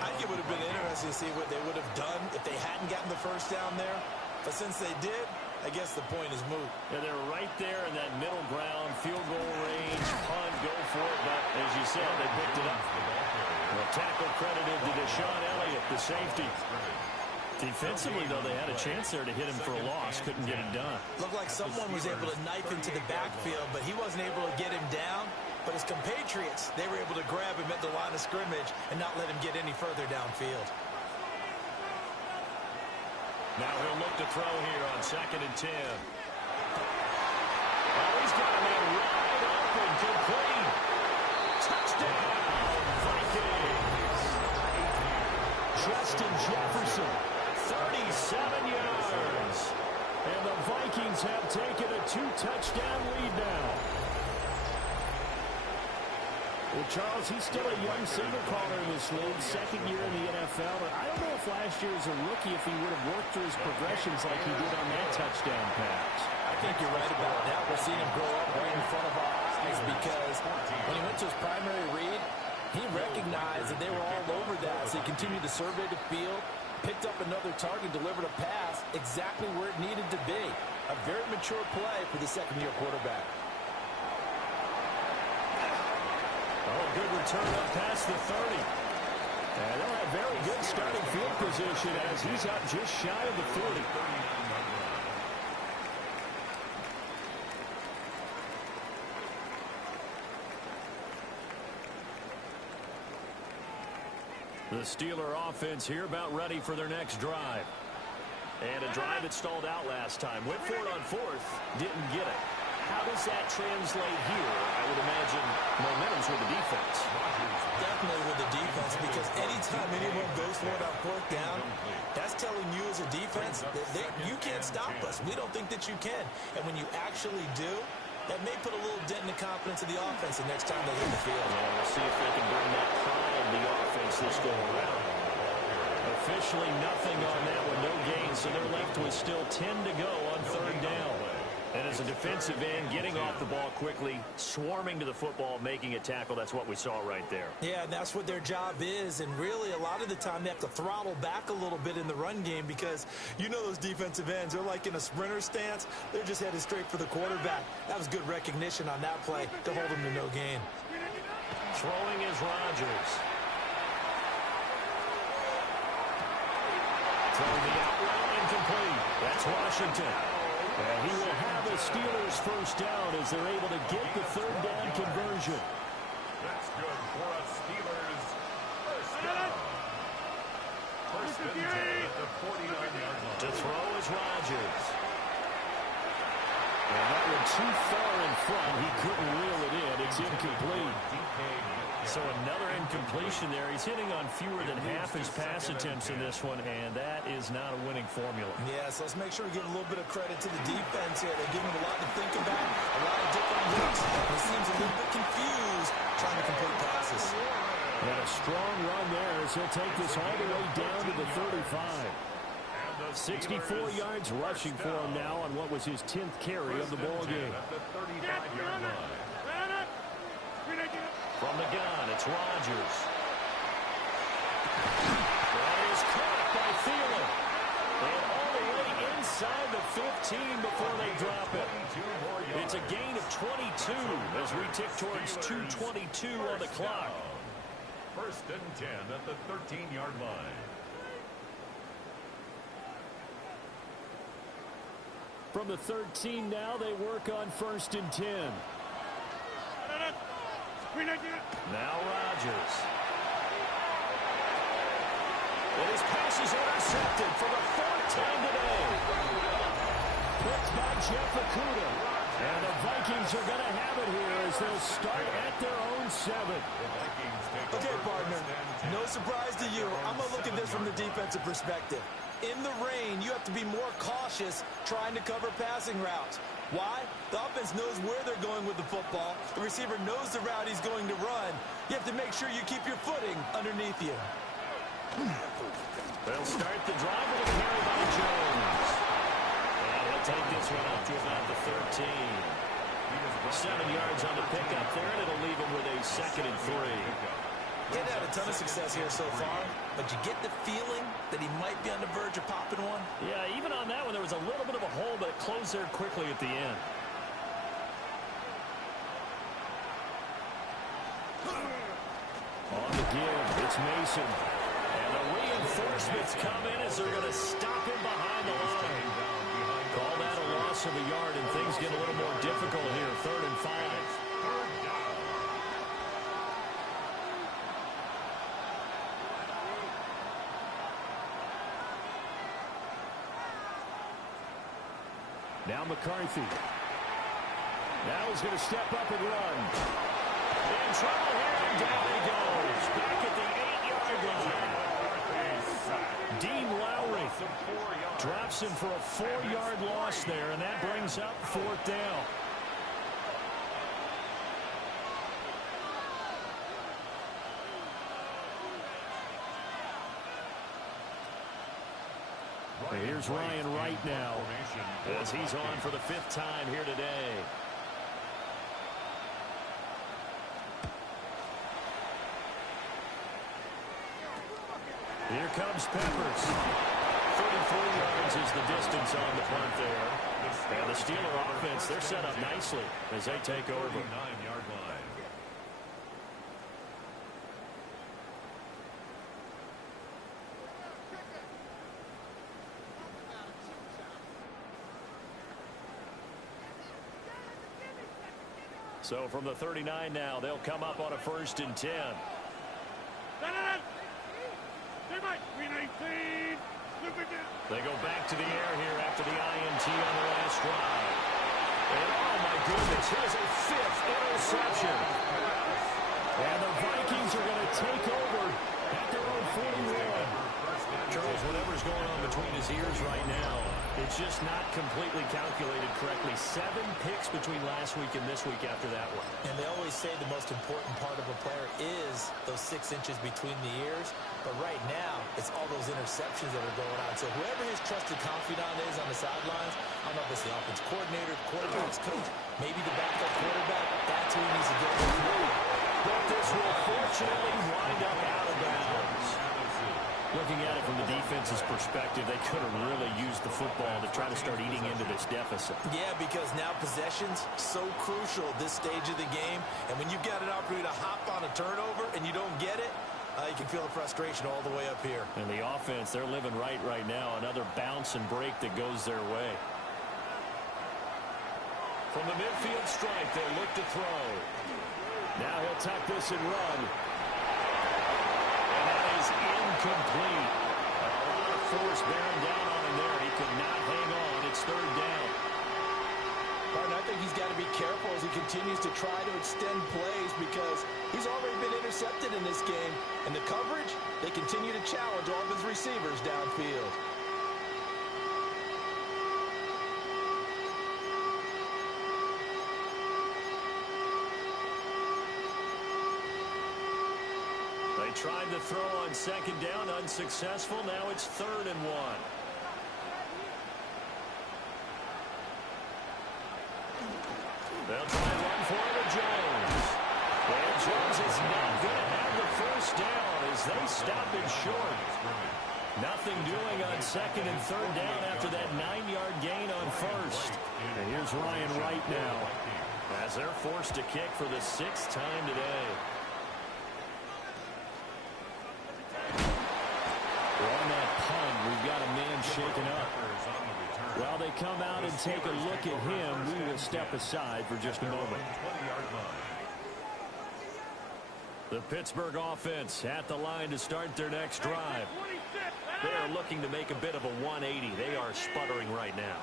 I think it would have been interesting to see what they would have done if they hadn't gotten the 1st down there. But since they did, I guess the point is moot. Yeah, they're right there in that middle ground, field goal range, punt, go for it. But as you said, they picked it up. The tackle credited to Deshaun Elliott, the safety. Defensively, though, they had a chance there to hit him for a loss. Couldn't get it done. Looked like someone was able to knife into the backfield, but he wasn't able to get him down. But his compatriots, they were able to grab him at the line of scrimmage and not let him get any further downfield. Now he'll look to throw here on 2nd and 10. Oh, he's got him in wide open, complete. Touchdown, Vikings. Justin Jefferson, 37 yards. And the Vikings have taken a 2-touchdown lead now. Well, Charles, he's still a young signal caller in this league, second year in the NFL. But I don't know if last year as a rookie, if he would have worked through his progressions like he did on that touchdown pass. I think you're right about that. We're seeing him grow up right in front of our eyes because when he went to his primary read, he recognized that they were all over that. So he continued to survey the field, picked up another target, delivered a pass exactly where it needed to be. A very mature play for the second-year quarterback. Oh, good return up past the 30. And they'll have very good starting field position as he's up just shy of the 40. The Steeler offense here about ready for their next drive. And a drive that stalled out last time. Went for it on fourth, didn't get it. How does that translate here? I would imagine momentum's with the defense. Definitely with the defense, because anytime anyone goes for it on fourth down, that's telling you as a defense that you can't stop us. We don't think that you can. And when you actually do, that may put a little dent in the confidence of the offense the next time they hit the field. Yeah, we'll see if they can bring that pride of the offense this go around. Officially nothing on that one, no gain, so they're left with still 10 to go on third down. And as a defensive end, getting off the ball quickly, swarming to the football, making a tackle, that's what we saw right there. Yeah, and that's what their job is. And really, a lot of the time, they have to throttle back a little bit in the run game because you know those defensive ends, they're like in a sprinter stance. They're just headed straight for the quarterback. That was good recognition on that play to hold him to no gain. Throwing is Rodgers. Throwing the out route incomplete. That's Washington. And he will have the Steelers first down as they're able to get the third down conversion. That's good for a Steelers first down. First and 10 at the 49-yard line. To throw is Rodgers. And that one too far in front. He couldn't reel it in. It's incomplete. So another incompletion there. He's hitting on fewer than half his pass attempts in this one, and that is not a winning formula. Yeah, so let's make sure we give a little bit of credit to the defense here. They give him a lot to think about, a lot of different looks. He seems a little bit confused trying to complete passes. And a strong run there as he'll take this all the way down to the 35. 64 yards rushing for him now on what was his 10th carry of the ball game. From the gun, it's Rodgers. That is caught by Thielen. And all the way inside the 15 before they drop it. It's a gain of 22 as we tick towards 2:22 on the clock. First and 10 at the 13-yard line. From the 13 now, they work on first and 10. Now Rodgers. And his pass is intercepted for the fourth time today. Picked by Jeff Okudah. And the Vikings are going to have it here as they'll start at their own 7. Okay, partner, no surprise to you. I'm going to look at this from the defensive perspective. In the rain, you have to be more cautious trying to cover passing routes. Why? The offense knows where they're going with the football. The receiver knows the route he's going to run. You have to make sure you keep your footing underneath you. They'll start the drive with a carry by Jones. And he'll take this one up to about the 13. 7 yards on the pickup there, and it'll leave him with a 2nd and 3. He hadn't had a ton of success here so far, but you get the feeling that he might be on the verge of popping one. Yeah, even on that one, there was a little bit of a hole, but it closed there quickly at the end. On the give, it's Mason. And the reinforcements come in as they're going to stop him behind the line. Call that a loss of a yard, and things get a little more difficult here. 3rd and 5. Now McCarthy. Now he's going to step up and run. In trouble here, and down he goes. Back at the 8-yard line. Dean Lowry drops him for a 4-yard loss there, and that brings up 4th down. Here's Ryan Wright now as he's on for the 5th time here today. Here comes Peppers. 34 yards is the distance on the punt there. And the Steeler offense, they're set up nicely as they take over. 9-yard line. So from the 39 now, they'll come up on a 1st and 10. They go back to the air here after the INT on the last drive. And oh my goodness, here's a 5th interception. And the Vikings are going to take over at their own 41. Charles, whatever's going on between his ears right now, it's just not completely calculated correctly. 7 picks between last week and this week after that one. And they always say the most important part of a player is those 6 inches between the ears. But right now, it's all those interceptions that are going on. So whoever his trusted confidant is on the sidelines, I don't know if it's the offense coordinator, quarterback's coach, maybe the backup quarterback, that's who he needs to get to. But this will fortunately wind up out of bounds. Looking at it from the defense's perspective, they could have really used the football to try to start eating into this deficit. Yeah, because now possession's so crucial at this stage of the game. And when you've got an opportunity to hop on a turnover and you don't get it, you can feel the frustration all the way up here. And the offense, they're living right now. Another bounce and break that goes their way. From the midfield strike, they look to throw. Now he'll tuck this and run. And that is incomplete. A lot of force bearing down on him there. He could not hang on. It's 3rd down. I think he's got to be careful as he continues to try to extend plays because he's already been intercepted in this game. And the coverage, they continue to challenge all of his receivers downfield. They tried to throw on 2nd down, unsuccessful. Now it's 3rd and 1. They'll try and run for it to Jones. And Jones is not going to have the 1st down as they stop it short. Nothing doing on 2nd and 3rd down after that 9-yard gain on 1st. And here's Ryan Wright now as they're forced to kick for the 6th time today. On that punt, we've got a man shaken up. While they come out and take a look at him, we will step aside for just a moment. The Pittsburgh offense at the line to start their next drive. They are looking to make a bit of a 180. They are sputtering right now.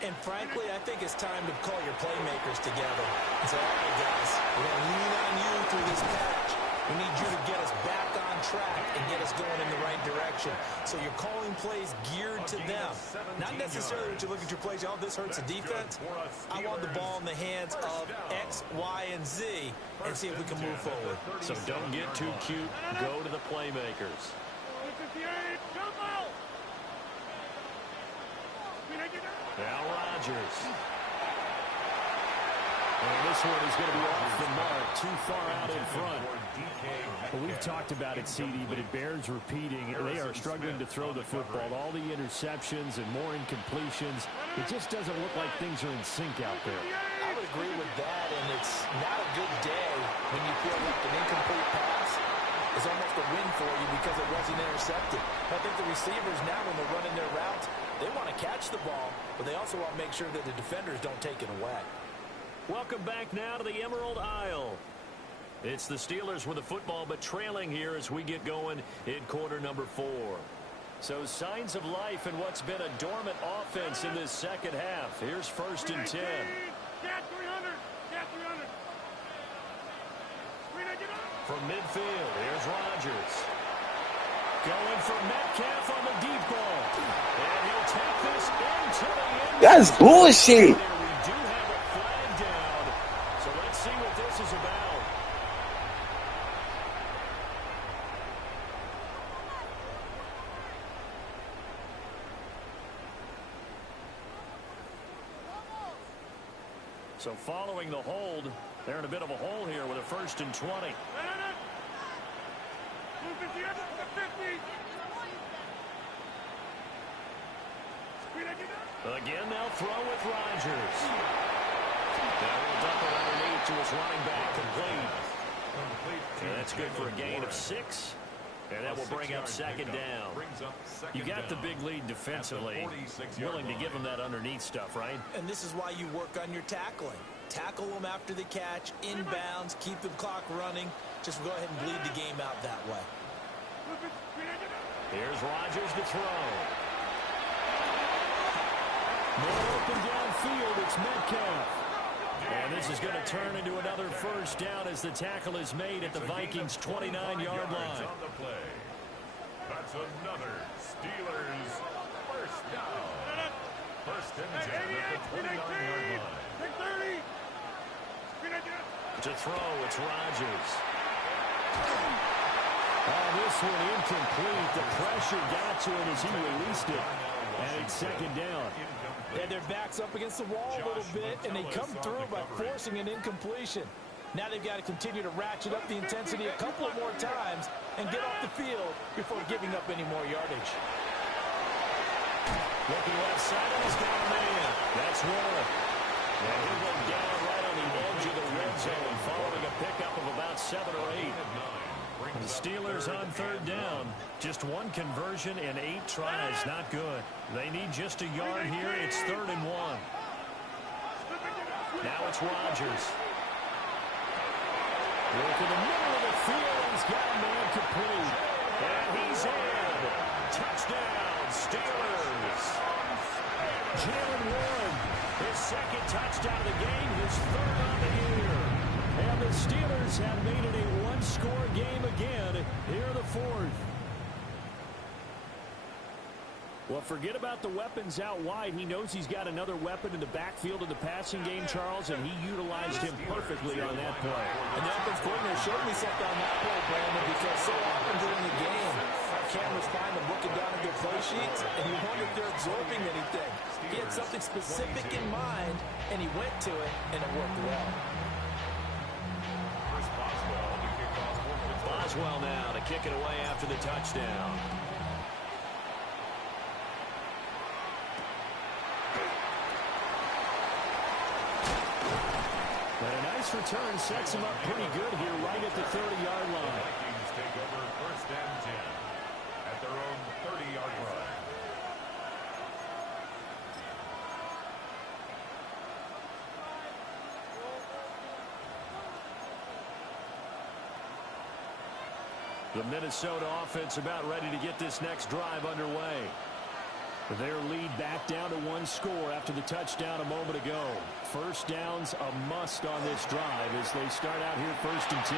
And frankly, I think it's time to call your playmakers together and say, all right, guys, we're going to lean on you through this patch. We need you to get us back on track and get us going in the right direction. So you're calling plays geared to them. Not necessarily when you look at your plays, oh, this hurts the defense. I want the ball in the hands of X, Y, and Z and see if we can move forward. So don't get too cute. Go to the playmakers. Now Rodgers. And this one is going to be off the mark, too far out in front. Well, we've talked about it, CD, but it bears repeating. They are struggling to throw the football. All the interceptions and more incompletions. It just doesn't look like things are in sync out there. I would agree with that, and it's not a good day when you feel like an incomplete pass is almost a win for you because it wasn't intercepted. I think the receivers now, when they're running their routes, they want to catch the ball, but they also want to make sure that the defenders don't take it away. Welcome back now to the Emerald Isle. It's the Steelers with the football, but trailing here as we get going in quarter number 4. So signs of life in what's been a dormant offense in this second half. Here's 1st and 10. From midfield, here's Rodgers. Going for Metcalf on the deep ball. And he'll take this into the end zone. That's bullshit. See what this is about. So following the hold, they're in a bit of a hole here with a 1st and 20. Again, they'll throw with Rodgers. They'll dump it underneath to his running back, complete. And that's good for a gain of 6. And that will bring up 2nd down. You got the big lead defensively. Willing to give them that underneath stuff, right? And this is why you work on your tackling. Tackle them after the catch, inbounds, keep the clock running. Just go ahead and bleed the game out that way. Here's Rodgers to throw. More open downfield, it's Metcalf. And this is going to turn into another 1st down as the tackle is made at the Vikings' 29-yard line. On the play. That's another Steelers 1st down. 1st and 10 at the 29-yard line. To throw, it's Rodgers. Oh, this one incomplete. The pressure got to him as he released it. And it's 2nd down. Yeah, their back's up against the wall a little bit, and they come through by forcing an incompletion. Now they've got to continue to ratchet up the intensity a couple of more times and get off the field before giving up any more yardage. Looking left side, and he's got a man. That's one. And he'll go down right on the edge of the red zone following a pickup of about 7 or 8. The Steelers on 3rd down. Just 1 conversion in 8 tries. Not good. They need just a yard here. It's 3rd and 1. Now it's Rodgers. Look in the middle of the field. He's got a man complete. And he's in. Touchdown, Steelers. Jalen Warren, his 2nd touchdown of the game, his 3rd on the year. And the Steelers have made it a 1-score game again here in the 4th. Well, forget about the weapons out wide. He knows he's got another weapon in the backfield of the passing game, Charles, and he utilized him perfectly on that play. And the offense coordinator showed me something on that play, Brandon, because so often during the game, our cameras find them looking down at their play sheets, and you wonder if they're absorbing anything. He had something specific in mind, and he went to it, and it worked well. Boswell now to kick it away after the touchdown. And a nice return sets him up pretty good here right at the 30-yard line. Vikings take over 1st and 10 at their own 30-yard line. The Minnesota offense about ready to get this next drive underway. Their lead back down to 1 score after the touchdown a moment ago. 1st down's a must on this drive as they start out here 1st and 10.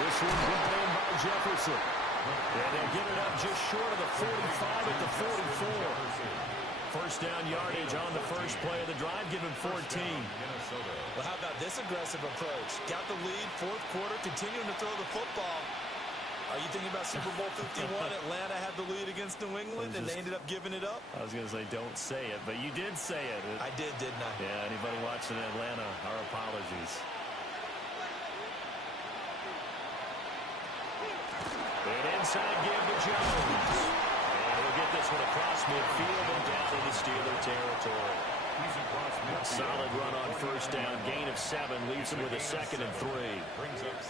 This one brought in by Jefferson. And they get it up just short of the 45 at the 44. 1st down yardage on the first play of the drive, give him 14. Well, how about this aggressive approach? Got the lead, 4th quarter, continuing to throw the football. Are you thinking about Super Bowl 51? Atlanta had the lead against New England, and they ended up giving it up? I was going to say, don't say it, but you did say it. I did, didn't I? Yeah, anybody watching Atlanta, our apologies. And inside give to Jones. And he'll get this one across midfield and down into Steeler territory. Solid run on 1st down. Gain of 7 leaves him with a 2nd and 3.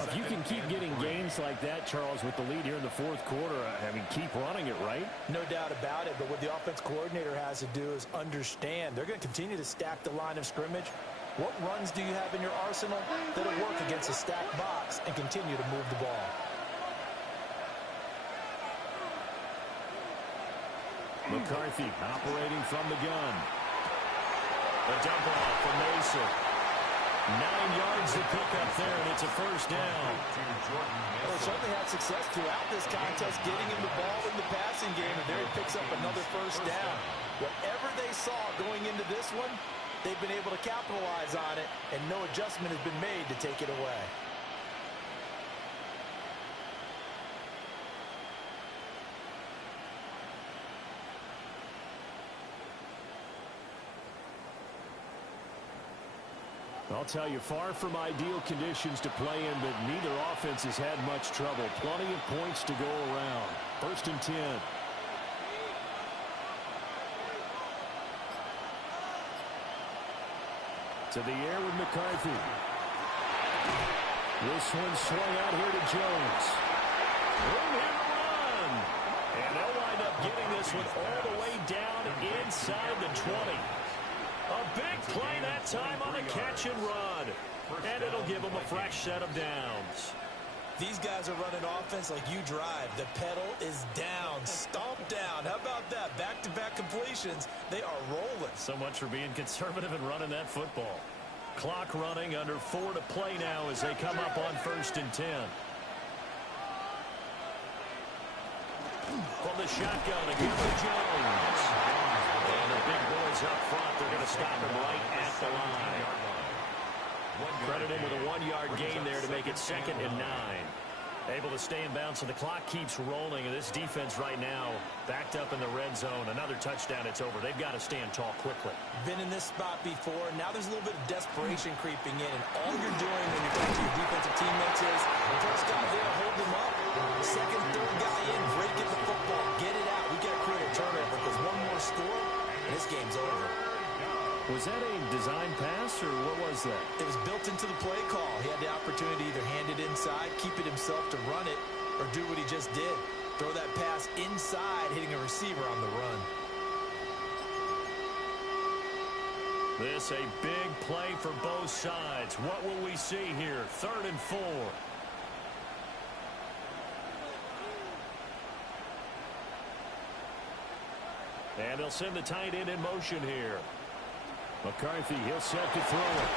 If you can keep getting gains like that, Charles, with the lead here in the 4th quarter, I mean, keep running it, right? No doubt about it, but what the offense coordinator has to do is understand they're going to continue to stack the line of scrimmage. What runs do you have in your arsenal that'll work against a stacked box and continue to move the ball? McCarthy operating from the gun. A dump off for Mason. 9 yards to pick up there, and it's a 1st down. Well, they certainly had success throughout this contest getting him the ball in the passing game, and there he picks up another 1st down. Whatever they saw going into this one, they've been able to capitalize on it, and no adjustment has been made to take it away. I'll tell you, far from ideal conditions to play in, but neither offense has had much trouble. Plenty of points to go around. 1st and 10. To the air with McCarthy. This one swung out here to Jones. Room here to run. And they'll wind up getting this one all the way down inside the 20. A big play that time on the catch and run. And it'll give them a fresh set of downs. These guys are running offense like you drive. The pedal is down. Stomp down. How about that? Back-to-back completions. They are rolling. So much for being conservative and running that football. Clock running, under 4 to play now as they come up on 1st and 10. From the shotgun again to Jones. And the big boys up front, they're going to stop him right at the line. Credit him with a 1-yard gain there to make it 2nd and 9. Able to stay in bounds, so the clock keeps rolling. And this defense right now backed up in the red zone. Another touchdown, it's over. They've got to stand tall quickly. Been in this spot before. Now there's a little bit of desperation creeping in. And all you're doing when you're back to your defensive teammates is first guy there, hold them up. Second, third guy in, break it the football. Get it out. We got to create a turnover because one more score, and this game's over. Was that a design pass, or what was that? It was built into the play call. He had the opportunity to either hand it inside, keep it himself to run it, or do what he just did. Throw that pass inside, hitting a receiver on the run. This a big play for both sides. What will we see here? 3rd and 4. And they'll send the tight end in motion here. McCarthy, he'll set to throw it.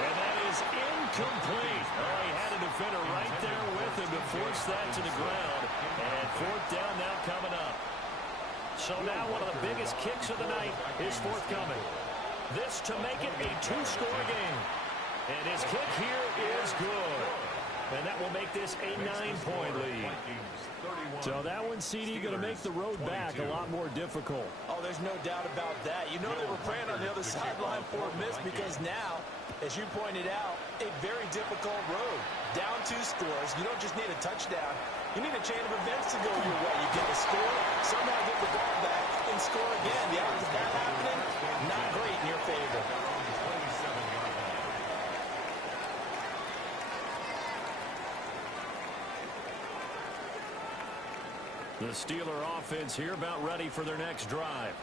And that is incomplete. Oh, he had a defender right there with him to force that to the ground. And 4th down now coming up. So now one of the biggest kicks of the night is forthcoming. This to make it a 2-score game. And his kick here is good. And that will make this a 9-point lead. So that one, CD, going to make the road back a lot more difficult. Oh, there's no doubt about that. You know they were praying on the other sideline for a miss because now, as you pointed out, a very difficult road. Down 2 scores. You don't just need a touchdown. You need a chain of events to go your way. You get a score, somehow get the ball back, and score again. The odds of that happening, not great in your favor. The Steeler offense here about ready for their next drive.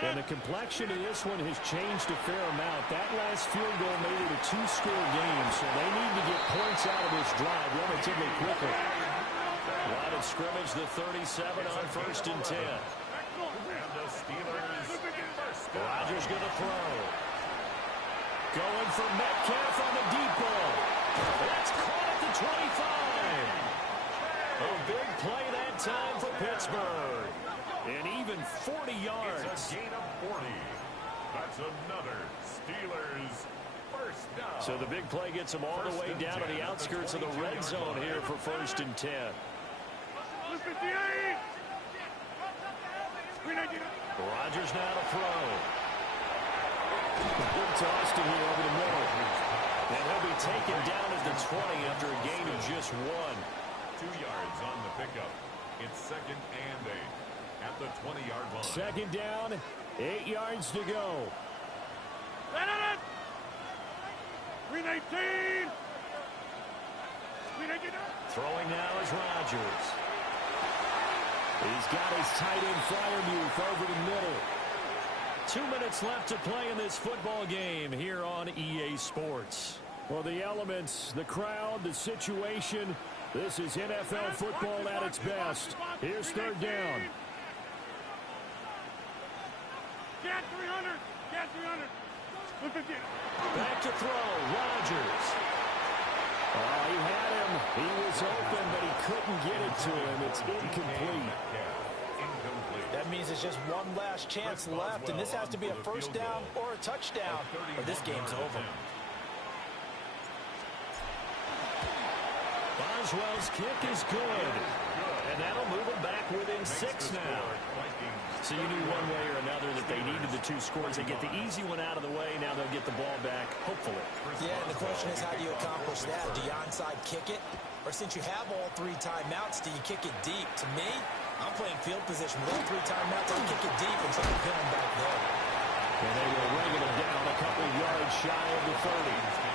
And the complexion of this one has changed a fair amount. That last field goal made it a 2-score game, so they need to get points out of this drive relatively quickly. Line of scrimmage, the 37 on 1st and 10. And the Steelers first down. Rodgers going to throw. Going for Metcalf on the deep ball. That's caught at the 25. A big play that time for Pittsburgh. And even 40 yards. It's a gain of 40. That's another Steelers first down. So the big play gets them all the way down to the outskirts of the red zone here for 1st and 10. Rodgers now to throw. Good toss to here over the middle. And he'll be taken down at the 20 after a gain of just 1. 2 yards on the pickup. It's 2nd and 8 at the 20-yard line. 2nd down, 8 yards to go. 319. Throwing now is Rodgers. He's got his tight end Freiermuth over the middle. 2 minutes left to play in this football game here on EA Sports. Well, the elements, the crowd, the situation, this is NFL football at its best. Here's 3rd down. Get 300. Get 300. Back to throw, Rodgers. Oh, he had him. He was open, but he couldn't get it to him. It's incomplete. That means it's just one last chance left, and this has to be a 1st down or a touchdown, or this game's over. Boswell's kick is good. And that'll move them back within 6 now. So you knew one way or another that they needed the 2 scores. They get the easy one out of the way. Now they'll get the ball back, hopefully. Yeah, and the question is, how do you accomplish that? Do you onside kick it? Or since you have all 3 timeouts, do you kick it deep? To me, I'm playing field position. With all 3 timeouts, I'll kick it deep and try to pin them back there. And they will wrangle it down a couple of yards shy of the 30.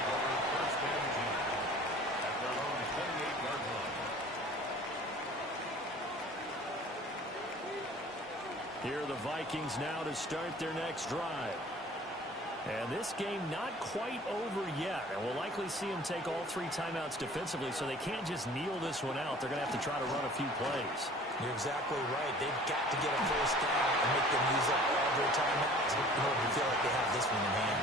Here are the Vikings now to start their next drive. And this game not quite over yet. And we'll likely see them take all 3 timeouts defensively, so they can't just kneel this one out. They're going to have to try to run a few plays. You're exactly right. They've got to get a first down and make them use up all their timeouts in order to feel like they have this one in hand.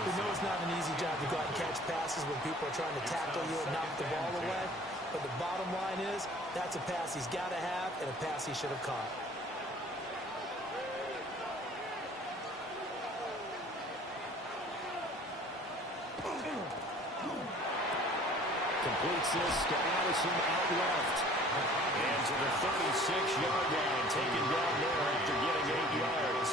We know it's not an easy job to go out and catch passes when people are trying to tackle you and knock the ball away. But the bottom line is, that's a pass he's got to have and a pass he should have caught. Completes this to Addison out left. And to the 36-yard line, taken down there after getting 8 yards.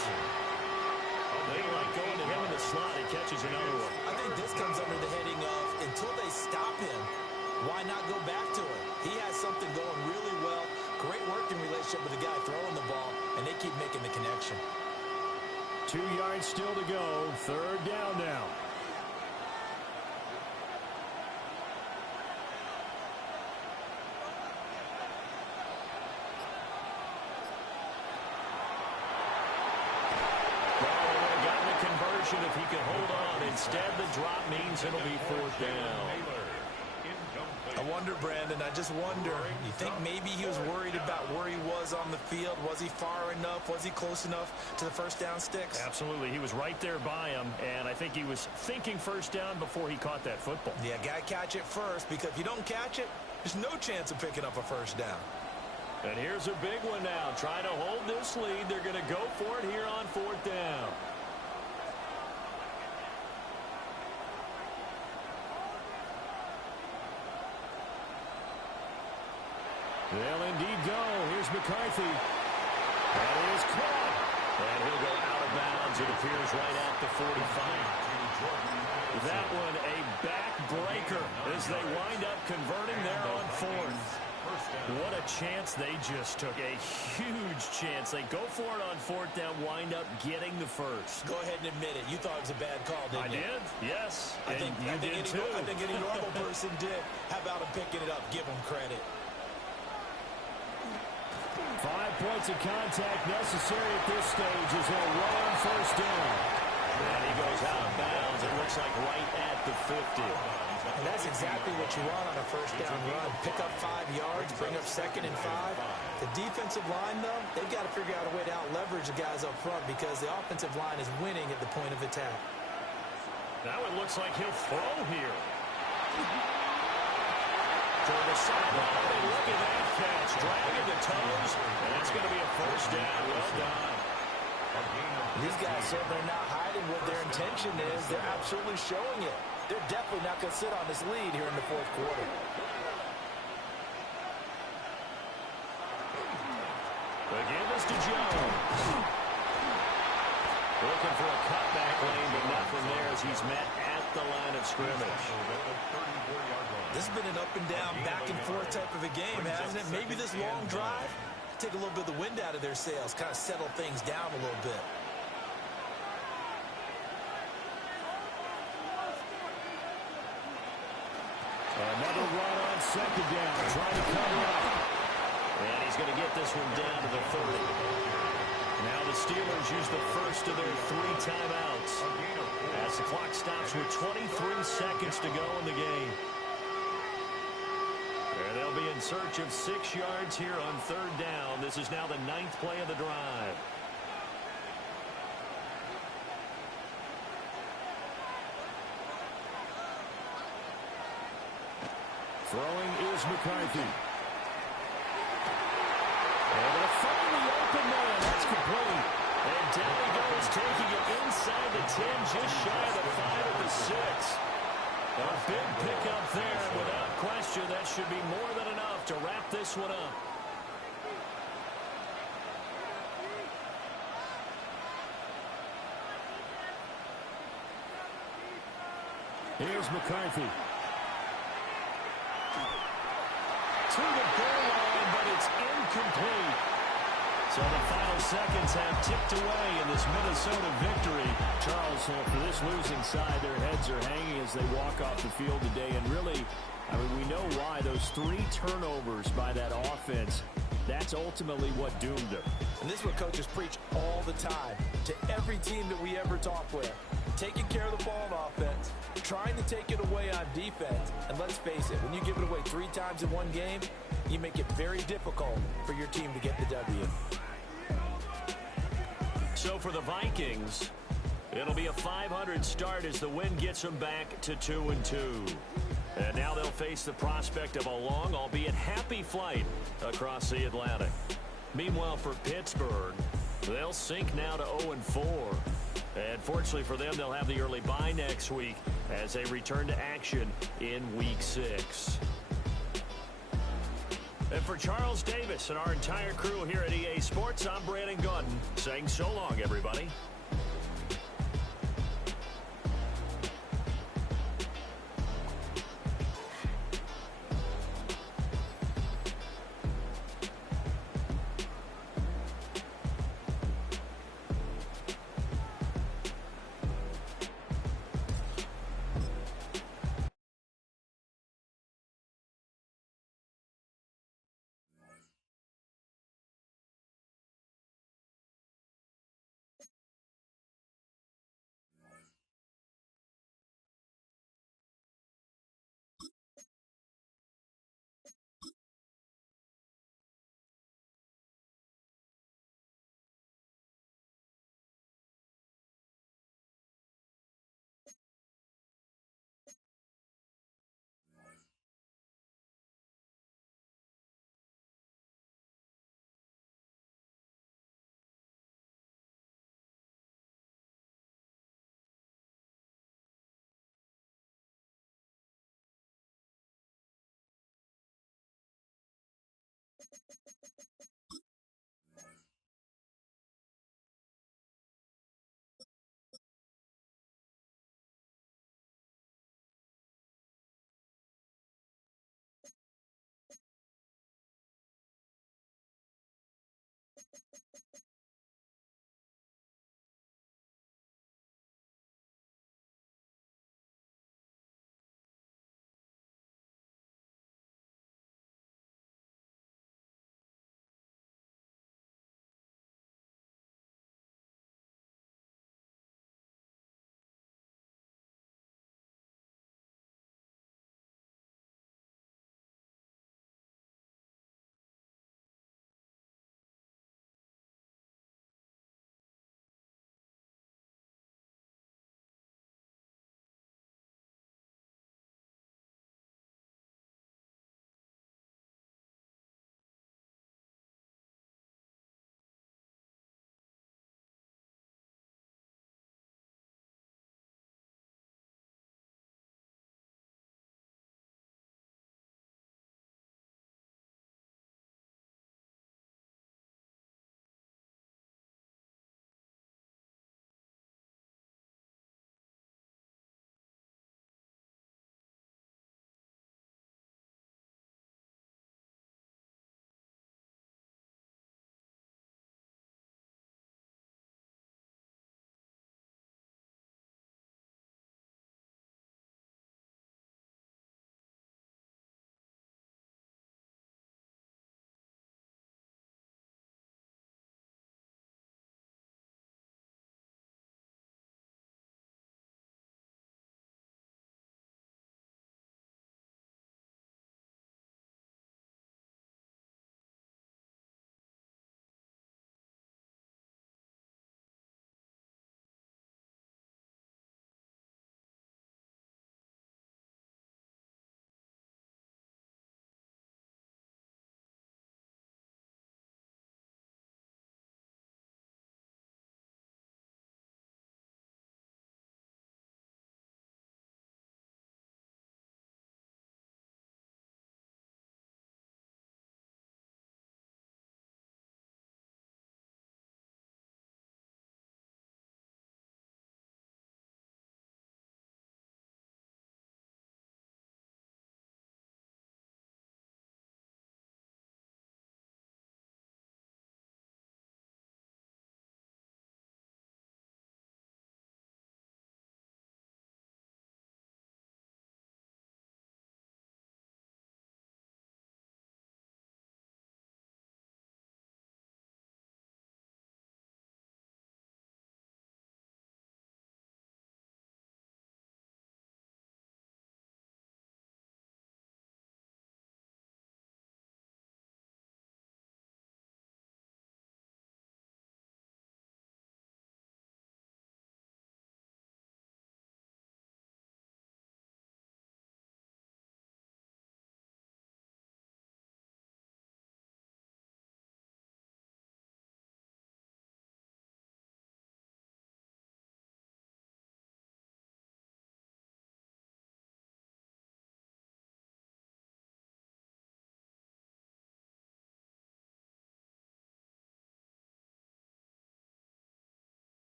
They like going to him in the slot. He catches another one. I think this comes under the heading of, until they stop him, why not go back to him? He has something going really well. Great working relationship with the guy throwing the ball, and they keep making the connection. 2 yards still to go. 3rd down now. If he can hold on. Instead, the drop means it'll be 4th down. I wonder, Brandon, I just wonder, you think maybe he was worried about where he was on the field? Was he far enough? Was he close enough to the first down sticks? Absolutely. He was right there by him, and I think he was thinking first down before he caught that football. Yeah, got to catch it first, because if you don't catch it, there's no chance of picking up a first down. And here's a big one now. Trying to hold this lead. They're going to go for it here on 4th down. They'll indeed go. Here's McCarthy. That is caught. And he'll go out of bounds. It appears right at the 45. That one a backbreaker as they wind up converting there on 4th. What a chance they just took. A huge chance. They go for it on 4th down, wind up getting the first. Go ahead and admit it. You thought it was a bad call, didn't you? I did, yes. I think any normal person did. How about him picking it up? Give him credit. 5 points of contact necessary at this stage as they'll run on 1st down. And he goes out of bounds. It looks like right at the 50. And that's exactly what you want on a 1st down run. Pick up 5 yards, bring up 2nd and 5. The defensive line, though, they've got to figure out a way to out-leverage the guys up front because the offensive line is winning at the point of attack. Now it looks like he'll throw here. To the sideline, and look at that catch. Dragging the toes, and it's going to be a 1st down. Well done. These guys certainly are not hiding what their intention is. They're absolutely showing it. They're definitely not going to sit on this lead here in the 4th quarter. Again, this to Jones. Looking for a cutback lane, but nothing there as he's met at the line of scrimmage. This has been an up-and-down, back-and-forth type of a game, hasn't it? Maybe this long drive, take a little bit of the wind out of their sails, kind of settle things down a little bit. Another run on 2nd down, trying to cover up. And he's going to get this one down to the 30. Now the Steelers use the first of their 3 timeouts as the clock stops with 23 seconds to go in the game. And they'll be in search of 6 yards here on 3rd down. This is now the 9th play of the drive. Throwing is McCarthy. And they'll find the open man. That's complete. And down he goes, taking it inside the 10, just shy of the 5 at the 6. A big pickup there. Without question, that should be more than enough to wrap this one up. Here's McCarthy. To the goal line, but it's incomplete. So the final seconds have ticked away in this Minnesota victory. Charles, for this losing side, their heads are hanging as they walk off the field today. And really, I mean, we know why. Those 3 turnovers by that offense, that's ultimately what doomed them. And this is what coaches preach all the time to every team that we ever talk with. Taking care of the ball on offense, trying to take it away on defense. And let's face it, when you give it away 3 times in one game, you make it very difficult for your team to get the W. So for the Vikings, it'll be a .500 start as the win gets them back to 2-2. And now they'll face the prospect of a long, albeit happy flight across the Atlantic. Meanwhile, for Pittsburgh, they'll sink now to 0-4. And fortunately for them, they'll have the early bye next week as they return to action in Week 6. And for Charles Davis and our entire crew here at EA Sports, I'm Brandon Gunn saying so long, everybody.